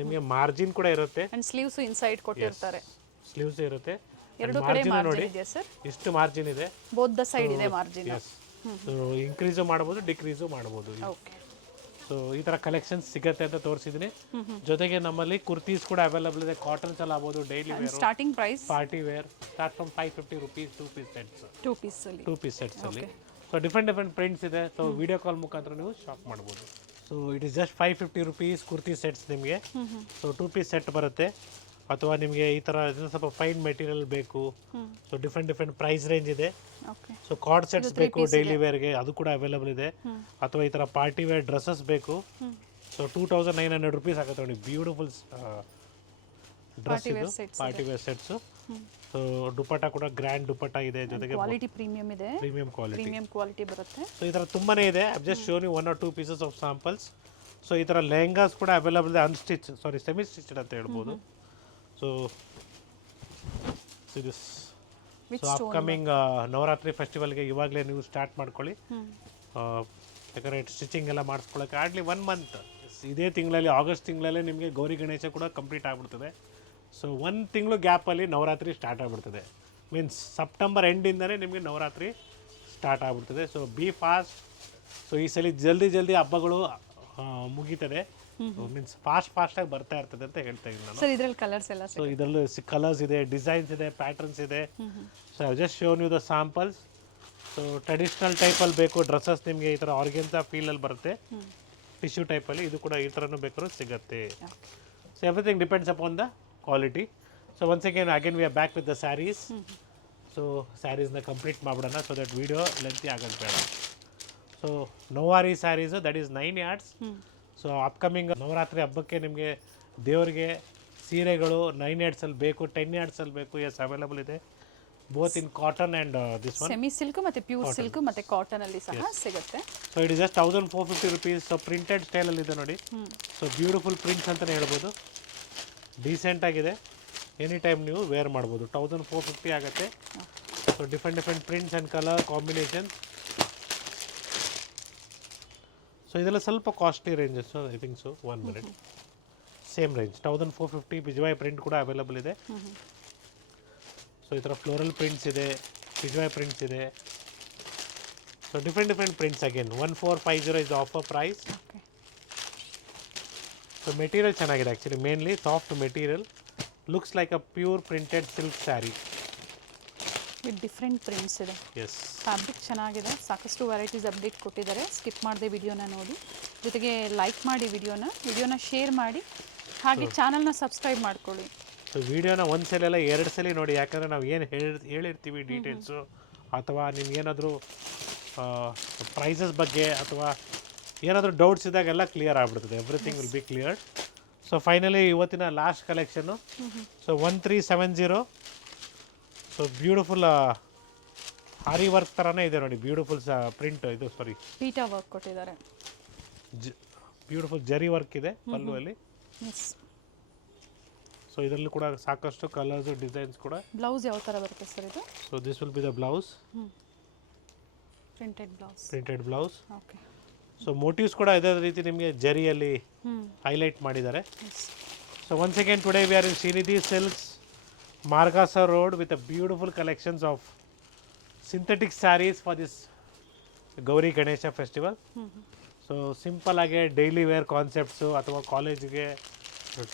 ನಿಮಗೆ ಮಾರ್ಜಿನ್ ಕೂಡ ಇರುತ್ತೆ, ಅಂಡ್ ಸ್ಲೀವ್ಸ್ ಇನ್ಸೈಡ್ ಕೊಟ್ಟಿರ್ತಾರೆ. ಸ್ಲೀವ್ಸ್ ಇರುತ್ತೆ. ಎರಡು ಕಡೆ ಮಾರ್ಜಿನ್ ಇದೆ ಸರ್, ಇಷ್ಟು ಮಾರ್ಜಿನ್ ಇದೆ, ಬೋತ್ ದ ಸೈಡ್ ಇದೆ ಮಾರ್ಜಿನ್. ಎಸ್. ಸೊ ಇನ್ಕ್ರೀಸು ಮಾಡ್ಬೋದು, ಡಿಕ್ರೀಸು ಮಾಡ್ಬೋದು. ಓಕೆ, ಸೊ ಈ ಥರ ಕಲೆಕ್ಷನ್ಸ್ ಸಿಗುತ್ತೆ ಅಂತ ತೋರಿಸಿದ್ದೀನಿ. ಜೊತೆಗೆ ನಮ್ಮಲ್ಲಿ ಕುರ್ತೀಸ್ ಕೂಡ ಅವೈಲೇಬಲ್ ಇದೆ, ಕಾಟನ್ಸ್ ಎಲ್ಲ ಆಗ್ಬೋದು, daily wear, starting price party wear start from 550 rupees, 2 piece sets. 2 piece ಅಲ್ಲಿ 2 piece sets ಅಲ್ಲಿ. ಸೊ ಡಿಫ್ರೆಂಟ್ ಪ್ರಿಂಟ್ಸ್ ಇದೆ. ಸೊ ವಿಡಿಯೋ ಕಾಲ್ ಮುಖಾಂತರ ನೀವು ಶಾಪ್ ಮಾಡ್ಬೋದು. So it is just 550 rupees kurti sets ನಿಮಗೆ. ಸೊ 2 piece ಸೆಟ್ ಬರುತ್ತೆ. ಅಥವಾ ನಿಮಗೆ ಈ ಥರ ಸ್ವಲ್ಪ ಫೈನ್ ಮೆಟೀರಿಯಲ್ ಬೇಕು, ಸೊ ಡಿಫ್ರೆಂಟ್ ಪ್ರೈಸ್ ರೇಂಜ್ ಇದೆ. ಓಕೆ, ಸೊ ಕಾರ್ಡ್ ಸೆಟ್ಸ್ ಬೇಕು ಡೈಲಿ ವೇರ್ಗೆ, ಅದು ಕೂಡ ಅವೈಲೇಬಲ್ ಇದೆ. ಅಥವಾ ಈ ಥರ ಪಾರ್ಟಿ ವೇರ್ ಡ್ರೆಸ್ಸಸ್ ಬೇಕು. ಸೊ 2900 rupees ಆಗುತ್ತೆ ನೋಡಿ, ಬ್ಯೂಟಿಫುಲ್ ಡ್ರೆಸ್ ಇದು, party wear sets. So dupatta ಕೂಡ ಗ್ರ್ಯಾಂಡ್ ದುಪಟ್ಟ ಇದೆ, ಜೊತೆಗೆ ಕ್ವಾಲಿಟಿ ಪ್ರೀಮಿಯಂ ಇದೆ, ಪ್ರೀಮಿಯಂ ಕ್ವಾಲಿಟಿ ಬರುತ್ತೆ. ಸೊ ಈ ಥರ ತುಂಬಾನೇ ಇದೆ. I just shown you 1 or 2 pieces of samples. So ಈ ಥರ ಲೆಹಂಗಾಸ್ ಕೂಡ ಅವೈಲೇಬಲ್ ಇದೆ, ಅನ್ಸ್ಟಿಚ್ ಸೆಮಿ ಸ್ಟಿಚ್ಡ್ ಅಂತ ಹೇಳ್ಬೋದು. ಸೊ ದಿಸ್ ಅಪ್ಕಮಿಂಗ್ ನವರಾತ್ರಿ ಫೆಸ್ಟಿವಲ್ಗೆ ಇವಾಗಲೇ ನೀವು ಸ್ಟಾರ್ಟ್ ಮಾಡ್ಕೊಳ್ಳಿ. ಯಾಕಂದರೆ ಸ್ಟಿಚಿಂಗ್ ಎಲ್ಲ ಮಾಡಿಸ್ಕೊಳ್ಳೋಕೆ ಆಡ್ಲಿ 1 month. ಇದೇ ತಿಂಗಳಲ್ಲಿ, ಆಗಸ್ಟ್ ತಿಂಗಳಲ್ಲೇ ನಿಮಗೆ ಗೌರಿ ಗಣೇಶ ಕೂಡ ಕಂಪ್ಲೀಟ್ ಆಗಿಬಿಡ್ತದೆ. ಸೊ 1 ತಿಂಗಳು ಗ್ಯಾಪಲ್ಲಿ ನವರಾತ್ರಿ ಸ್ಟಾರ್ಟ್ ಆಗಿಬಿಡ್ತದೆ. ಮೀನ್ಸ್ ಸೆಪ್ಟೆಂಬರ್ ಎಂಡಿಂದಲೇ ನಿಮಗೆ ನವರಾತ್ರಿ ಸ್ಟಾರ್ಟ್ ಆಗಿಬಿಡ್ತದೆ. So be fast. ಸೊ ಈ ಸಲ ಜಲ್ದಿ ಹಬ್ಬಗಳು ಮುಗೀತದೆ. ಮೀನ್ಸ್ ಫಾಸ್ಟಾಗಿ ಬರ್ತಾ ಇರ್ತದೆ ಅಂತ ಹೇಳ್ತಾ ಇದ್ದೀನಿ ನಾನು. ಸರ್ ಇದರಲ್ಲಿ ಕಲರ್ಸ್ ಎಲ್ಲ ಸೊ ಇದರಲ್ಲೂ ಕಲರ್ಸ್ ಇದೆ, ಡಿಸೈನ್ಸ್ ಇದೆ, ಪ್ಯಾಟರ್ನ್ಸ್ ಇದೆ. So I just shown you the samples. So traditional ಟೈಪಲ್ಲಿ ಬೇಕು ಡ್ರೆಸ್ಸಸ್ ನಿಮಗೆ ಈ ಥರ ಆರ್ಗೆನ್ಸಾ ಫೀಲಲ್ಲಿ ಬರುತ್ತೆ, ಟಿಶ್ಯೂ ಟೈಪಲ್ಲಿ. ಇದು ಕೂಡ ಈ ಥರನೂ ಬೇಕಾದ್ರೂ ಸಿಗುತ್ತೆ. So everything depends upon the quality. So once again we are back with the saris. So ಸ್ಯಾರೀಸ್ನ ಕಂಪ್ಲೀಟ್ ಮಾಡ್ಬಿಡೋಣ ಸೊ ದಟ್ ವಿಡಿಯೋ ಲೆಂತಿ ಆಗೋದು ಬೇಡ. So Nauvari saris that is 9 yards. So upcoming Navratri ಹಬ್ಬಕ್ಕೆ ನಿಮಗೆ ದೇವರಿಗೆ ಸೀರೆಗಳು 9 yardsಲ್ಲಿ ಬೇಕು, 10 yardsಲ್ಲಿ ಬೇಕು. ಎಸ್ ಅವೈಲಬಲ್ ಇದೆ both in cotton and this one semi silk ಮತ್ತು ಪ್ಯೂರ್ ಸಿಲ್ಕ್ ಮತ್ತು ಕಾಟನ್ ಅಲ್ಲಿ ಸಹ ಸಿಗುತ್ತೆ. So it is just 1450 rupees. So printed ಸ್ಟೈಲಲ್ಲಿ ಇದೆ ನೋಡಿ. ಸೊ ಬ್ಯೂಟಿಫುಲ್ ಪ್ರಿಂಟ್ಸ್ ಅಂತಲೇ ಹೇಳ್ಬೋದು. ಡೀಸೆಂಟ್ ಆಗಿದೆ, ಎನಿ ಟೈಮ್ ನೀವು ವೇರ್ ಮಾಡ್ಬೋದು. 1450 ಆಗುತ್ತೆ. So different prints and colour combination. So ಇದೆಲ್ಲ ಸ್ವಲ್ಪ costly ranges I think. So 1 minute same range 1450. Pichwai print ಕೂಡ ಅವೈಲಬಲ್ ಇದೆ. ಸೊ ಈ ಥರ ಫ್ಲೋರಲ್ ಪ್ರಿಂಟ್ಸ್ ಇದೆ, ಬಿಜ್ವಾಯ್ ಪ್ರಿಂಟ್ಸ್ ಇದೆ. So different prints again 1450 is offer price. So material ಚೆನ್ನಾಗಿದೆ actually, mainly soft material. Looks like a pure printed silk sari with different prints ಇದೆ. Yes, fabric ಚೆನ್ನಾಗಿದೆ. ಸಾಕಷ್ಟು ವೆರೈಟೀಸ್ ಅಪ್ಡೇಟ್ ಕೊಟ್ಟಿದ್ದಾರೆ. ಸ್ಕಿಪ್ ಮಾಡದೆ ವಿಡಿಯೋನ ನೋಡಿ, ಜೊತೆಗೆ ಲೈಕ್ ಮಾಡಿ ವಿಡಿಯೋನ ಶೇರ್ ಮಾಡಿ, ಹಾಗೆ ಚಾನಲ್ನ ಸಬ್ಸ್ಕ್ರೈಬ್ ಮಾಡ್ಕೊಳ್ಳಿ. ಸೊ ವಿಡಿಯೋನ ಒಂದು ಸಲ ಅಲ್ಲ 2 ಸಲ ನೋಡಿ, ಯಾಕಂದರೆ ನಾವು ಏನು ಹೇಳಿರ್ತೀವಿ ಡೀಟೇಲ್ಸು, ಅಥವಾ ನಿಮ್ಗೇನಾದರೂ ಪ್ರೈಸಸ್ ಬಗ್ಗೆ ಅಥವಾ ಏನಾದರೂ ಡೌಟ್ಸ್ ಇದ್ದಾಗೆಲ್ಲ ಕ್ಲಿಯರ್ ಆಗಿಬಿಡ್ತದೆ. Everything will be clear. So finally ಇವತ್ತಿನ last collection. So 1370. So beautiful ಹಾರಿ ವರ್ಕ್ ಥರನೇ ಇದೆ ನೋಡಿ. ಬ್ಯೂಟಿಫುಲ್ ಪ್ರಿಂಟ್, ಇದು ಸಾರಿ ಪೀಟಾ ವರ್ಕ್ ಕೊಟ್ಟಿದ್ದಾರೆ. ಬ್ಯೂಟಿಫುಲ್ ಜರಿ ವರ್ಕ್ ಇದೆ ಪಲ್ಲುವಲ್ಲಿ. ಸೊ ಇದರಲ್ಲೂ ಕೂಡ ಸಾಕಷ್ಟು ಕಲರ್ಸು ಡಿಸೈನ್ಸ್ ಕೂಡ. ಬ್ಲೌಸ್ ಯಾವ ಥರ ಬರುತ್ತೆ ಸರ್ ಇದು? So this will be the blouse, printed blouse. Okay. So motifs ಕೂಡ ಇದೇ ರೀತಿ ನಿಮಗೆ ಜರಿಯಲ್ಲಿ ಹೈಲೈಟ್ ಮಾಡಿದ್ದಾರೆ. So once again today we are in Srinidhi silks, Margasa Road, with a beautiful collections of synthetic sarees for this Gauri Ganesha festival. So simple ಆಗಿ daily wear concepts ಅಥವಾ ಕಾಲೇಜಿಗೆ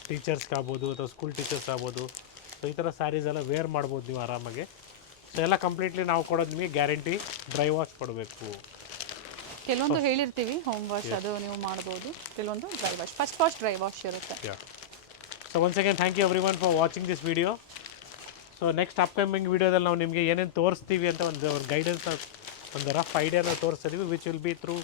ಟೀಚರ್ಸ್ಗೆ ಆಗ್ಬೋದು ಅಥವಾ ಸ್ಕೂಲ್ ಟೀಚರ್ಸ್ ಆಗ್ಬೋದು. ಸೊ ಈ ಥರ ಸ್ಯಾರೀಸ್ ಎಲ್ಲ ವೇರ್ ಮಾಡ್ಬೋದು ನೀವು ಆರಾಮಾಗಿ. ಸೊ ಎಲ್ಲ ಕಂಪ್ಲೀಟ್ಲಿ ನಾವು ಕೊಡೋದು ನಿಮಗೆ ಗ್ಯಾರಂಟಿ ಡ್ರೈ ವಾಶ್ ಕೊಡಬೇಕು. ಕೆಲವೊಂದು ಹೇಳಿರ್ತೀವಿ ಹೋಮ್ ವಾಶ್, ಅದು ನೀವು ಮಾಡ್ಬೋದು. ಕೆಲವೊಂದು dry wash, first wash dry wash ಇರುತ್ತೆ. So once again thank you everyone for watching this video. So next upcoming ವಿಡಿಯೋದಲ್ಲಿ ನಾವು ನಿಮಗೆ ಏನೇನು ತೋರಿಸ್ತೀವಿ ಅಂತ ಒಂದು ಗೈಡೆನ್ಸ್, ಒಂದು ರಫ್ ಐಡಿಯಾನ ತೋರಿಸ್ತೀವಿ, which will be through.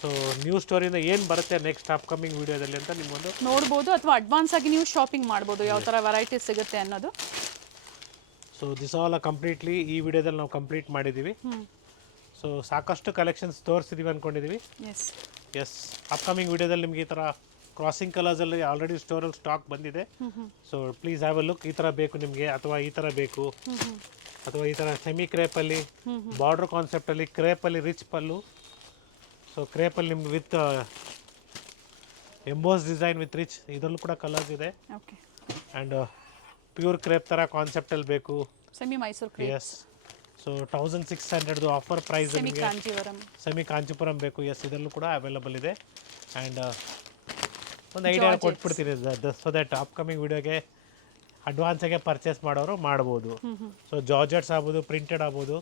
So new ಸ್ಟೋರಿಯಿಂದ ಏನು ಬರುತ್ತೆ ನೆಕ್ಸ್ಟ್ ಅಪ್ಕಮಿಂಗ್ ವಿಡಿಯೋದಲ್ಲಿ ಅಂತ ನಿಮ್ಮೊಂದು ನೋಡ್ಬೋದು, ಅಥವಾ ಅಡ್ವಾನ್ಸ್ ಆಗಿ ನೀವು ಶಾಪಿಂಗ್ ಮಾಡ್ಬೋದು ಯಾವ ಥರ ವೆರೈಟೀಸ್ ಸಿಗುತ್ತೆ ಅನ್ನೋದು. ಸೊ ದಿಸ್ ಆಲ್ ಕಂಪ್ಲೀಟ್ಲಿ ಈ ವಿಡಿಯೋದಲ್ಲಿ ನಾವು ಕಂಪ್ಲೀಟ್ ಮಾಡಿದ್ದೀವಿ. ಸೊ ಸಾಕಷ್ಟು ಕಲೆಕ್ಷನ್ಸ್ ತೋರಿಸಿದ್ದೀವಿ ಅಂದ್ಕೊಂಡಿದ್ದೀವಿ. ಎಸ್, ಅಪ್ಕಮಿಂಗ್ ವಿಡಿಯೋದಲ್ಲಿ ನಿಮಗೆ ಈ ಥರ ಕ್ರಾಸಿಂಗ್ ಕಲರ್ಸಲ್ಲಿ ಆಲ್ರೆಡಿ ಸ್ಟೋರಲ್ಲಿ ಸ್ಟಾಕ್ ಬಂದಿದೆ. So please have a look. ಈ ಥರ ಬೇಕು ನಿಮಗೆ, ಅಥವಾ ಈ ಥರ ಬೇಕು, ಅಥವಾ ಈ ಥರ ಸೆಮಿ ಕ್ರೇಪಲ್ಲಿ ಬಾರ್ಡರ್ ಕಾನ್ಸೆಪ್ಟಲ್ಲಿ ಕ್ರೇಪಲ್ಲಿ ರಿಚ್ ಪಲ್ಲು. ಸೊ ಕ್ರೇಪಲ್ಲಿ ನಿಮ್ಗೆ with emboss design with rich, ಇದರಲ್ಲೂ ಕೂಡ ಕಲರ್ಸ್ ಇದೆ. ಆ್ಯಂಡ್ ಪ್ಯೂರ್ ಕ್ರೇಪ್ ಥರ ಕಾನ್ಸೆಪ್ಟಲ್ಲಿ ಬೇಕು, semi Mysore crepe. Yes. So 1600 offer price ನಿಮಗೆ ಸೆಮಿ ಕಾಂಚೀಪುರಂ ಬೇಕು. ಎಸ್, ಇದರಲ್ಲೂ ಕೂಡ ಅವೈಲಬಲ್ ಇದೆ. ಆ್ಯಂಡ್ ಒಂದು ಐಡಿಯಾ ಕೊಟ್ಬಿಡ್ತೀನಿ ಸೊ ದಟ್ ಅಪ್ಕಮಿಂಗ್ ವಿಡಿಯೋಗೆ ಅಡ್ವಾನ್ಸಾಗೆ ಪರ್ಚೇಸ್ ಮಾಡೋರು ಮಾಡ್ಬೋದು. ಸೊ ಜಾರ್ಜೆಟ್ಸ್ ಆಗ್ಬೋದು, ಪ್ರಿಂಟೆಡ್ ಆಗ್ಬೋದು.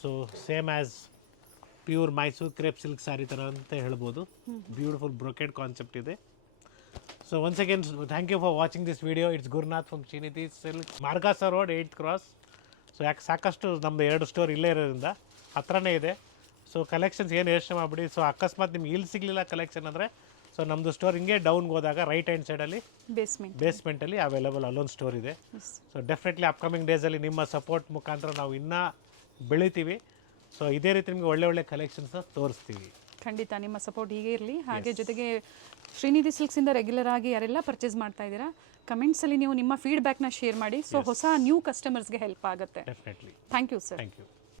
So same as pure Mysore crepe silk sari ಥರ ಅಂತ ಹೇಳ್ಬೋದು. ಬ್ಯೂಟಿಫುಲ್ ಬ್ರೊಕೆಡ್ ಕಾನ್ಸೆಪ್ಟ್ ಇದೆ. So once again thank you for watching this video. It's Gurunath from Srinidhi silk, Margosa road 8th Cross. So ಯಾಕೆ ಸಾಕಷ್ಟು ನಮ್ಮದು 2 ಸ್ಟೋರ್ ಇಲ್ಲೇ ಇರೋದ್ರಿಂದ ಹತ್ರನೇ ಇದೆ. ಸೊ ಕಲೆಕ್ಷನ್ಸ್ ಏನು ಯೋಚನೆ ಮಾಡಿಬಿಡಿ. ಸೊ ಅಕಸ್ಮಾತ್ ನಿಮ್ಗೆ ಇಲ್ಲಿ ಸಿಗಲಿಲ್ಲ ಕಲೆಕ್ಷನ್ ಅಂದರೆ, ಸೊ ನಮ್ಮದು ಸ್ಟೋರ್ ಹಿಂಗೆ ಡೌನ್ಗೆ ಹೋದಾಗ ರೈಟ್ ಹ್ಯಾಂಡ್ ಸೈಡಲ್ಲಿ ಬೇಸ್ಮೆಂಟಲ್ಲಿ ಅವೈಲಬಲ್ ಅಲ್ಲೊಂದು ಸ್ಟೋರ್ ಇದೆ. ಸೊ ಡೆಫಿನೆಟ್ಲಿ ಅಪ್ಕಮಿಂಗ್ ಡೇಸಲ್ಲಿ ನಿಮ್ಮ ಸಪೋರ್ಟ್ ಮುಖಾಂತರ ನಾವು ಇನ್ನೂ ಬೆಳಿತೀವಿ. ಸೊ ಇದೇ ರೀತಿ ನಿಮಗೆ ಒಳ್ಳೆ ಕಲೆಕ್ಷನ್ಸ್ನ ತೋರಿಸ್ತೀವಿ. ಖಂಡಿತ ನಿಮ್ಮ ಸಪೋರ್ಟ್ ಹೀಗೆ ಇರಲಿ. ಹಾಗೆ ಜೊತೆಗೆ ಶ್ರೀನಿಧಿ ಸಿಲ್ಕ್ಸಿಂದ ರೆಗ್ಯುಲರ್ ಆಗಿ ಯಾರೆಲ್ಲ ಪರ್ಚೇಸ್ ಮಾಡ್ತಾ ಇದ್ದೀರಾ, ಕಮೆಂಟ್ಸಲ್ಲಿ ನೀವು ನಿಮ್ಮ ಫೀಡ್ಬ್ಯಾಕ್ನ ಶೇರ್ ಮಾಡಿ. ಸೊ ಹೊಸ ನ್ಯೂ ಕಸ್ಟಮರ್ಸ್ಗೆ ಹೆಲ್ಪ್ ಆಗುತ್ತೆ. Definitely. Thank you sir. Thank you.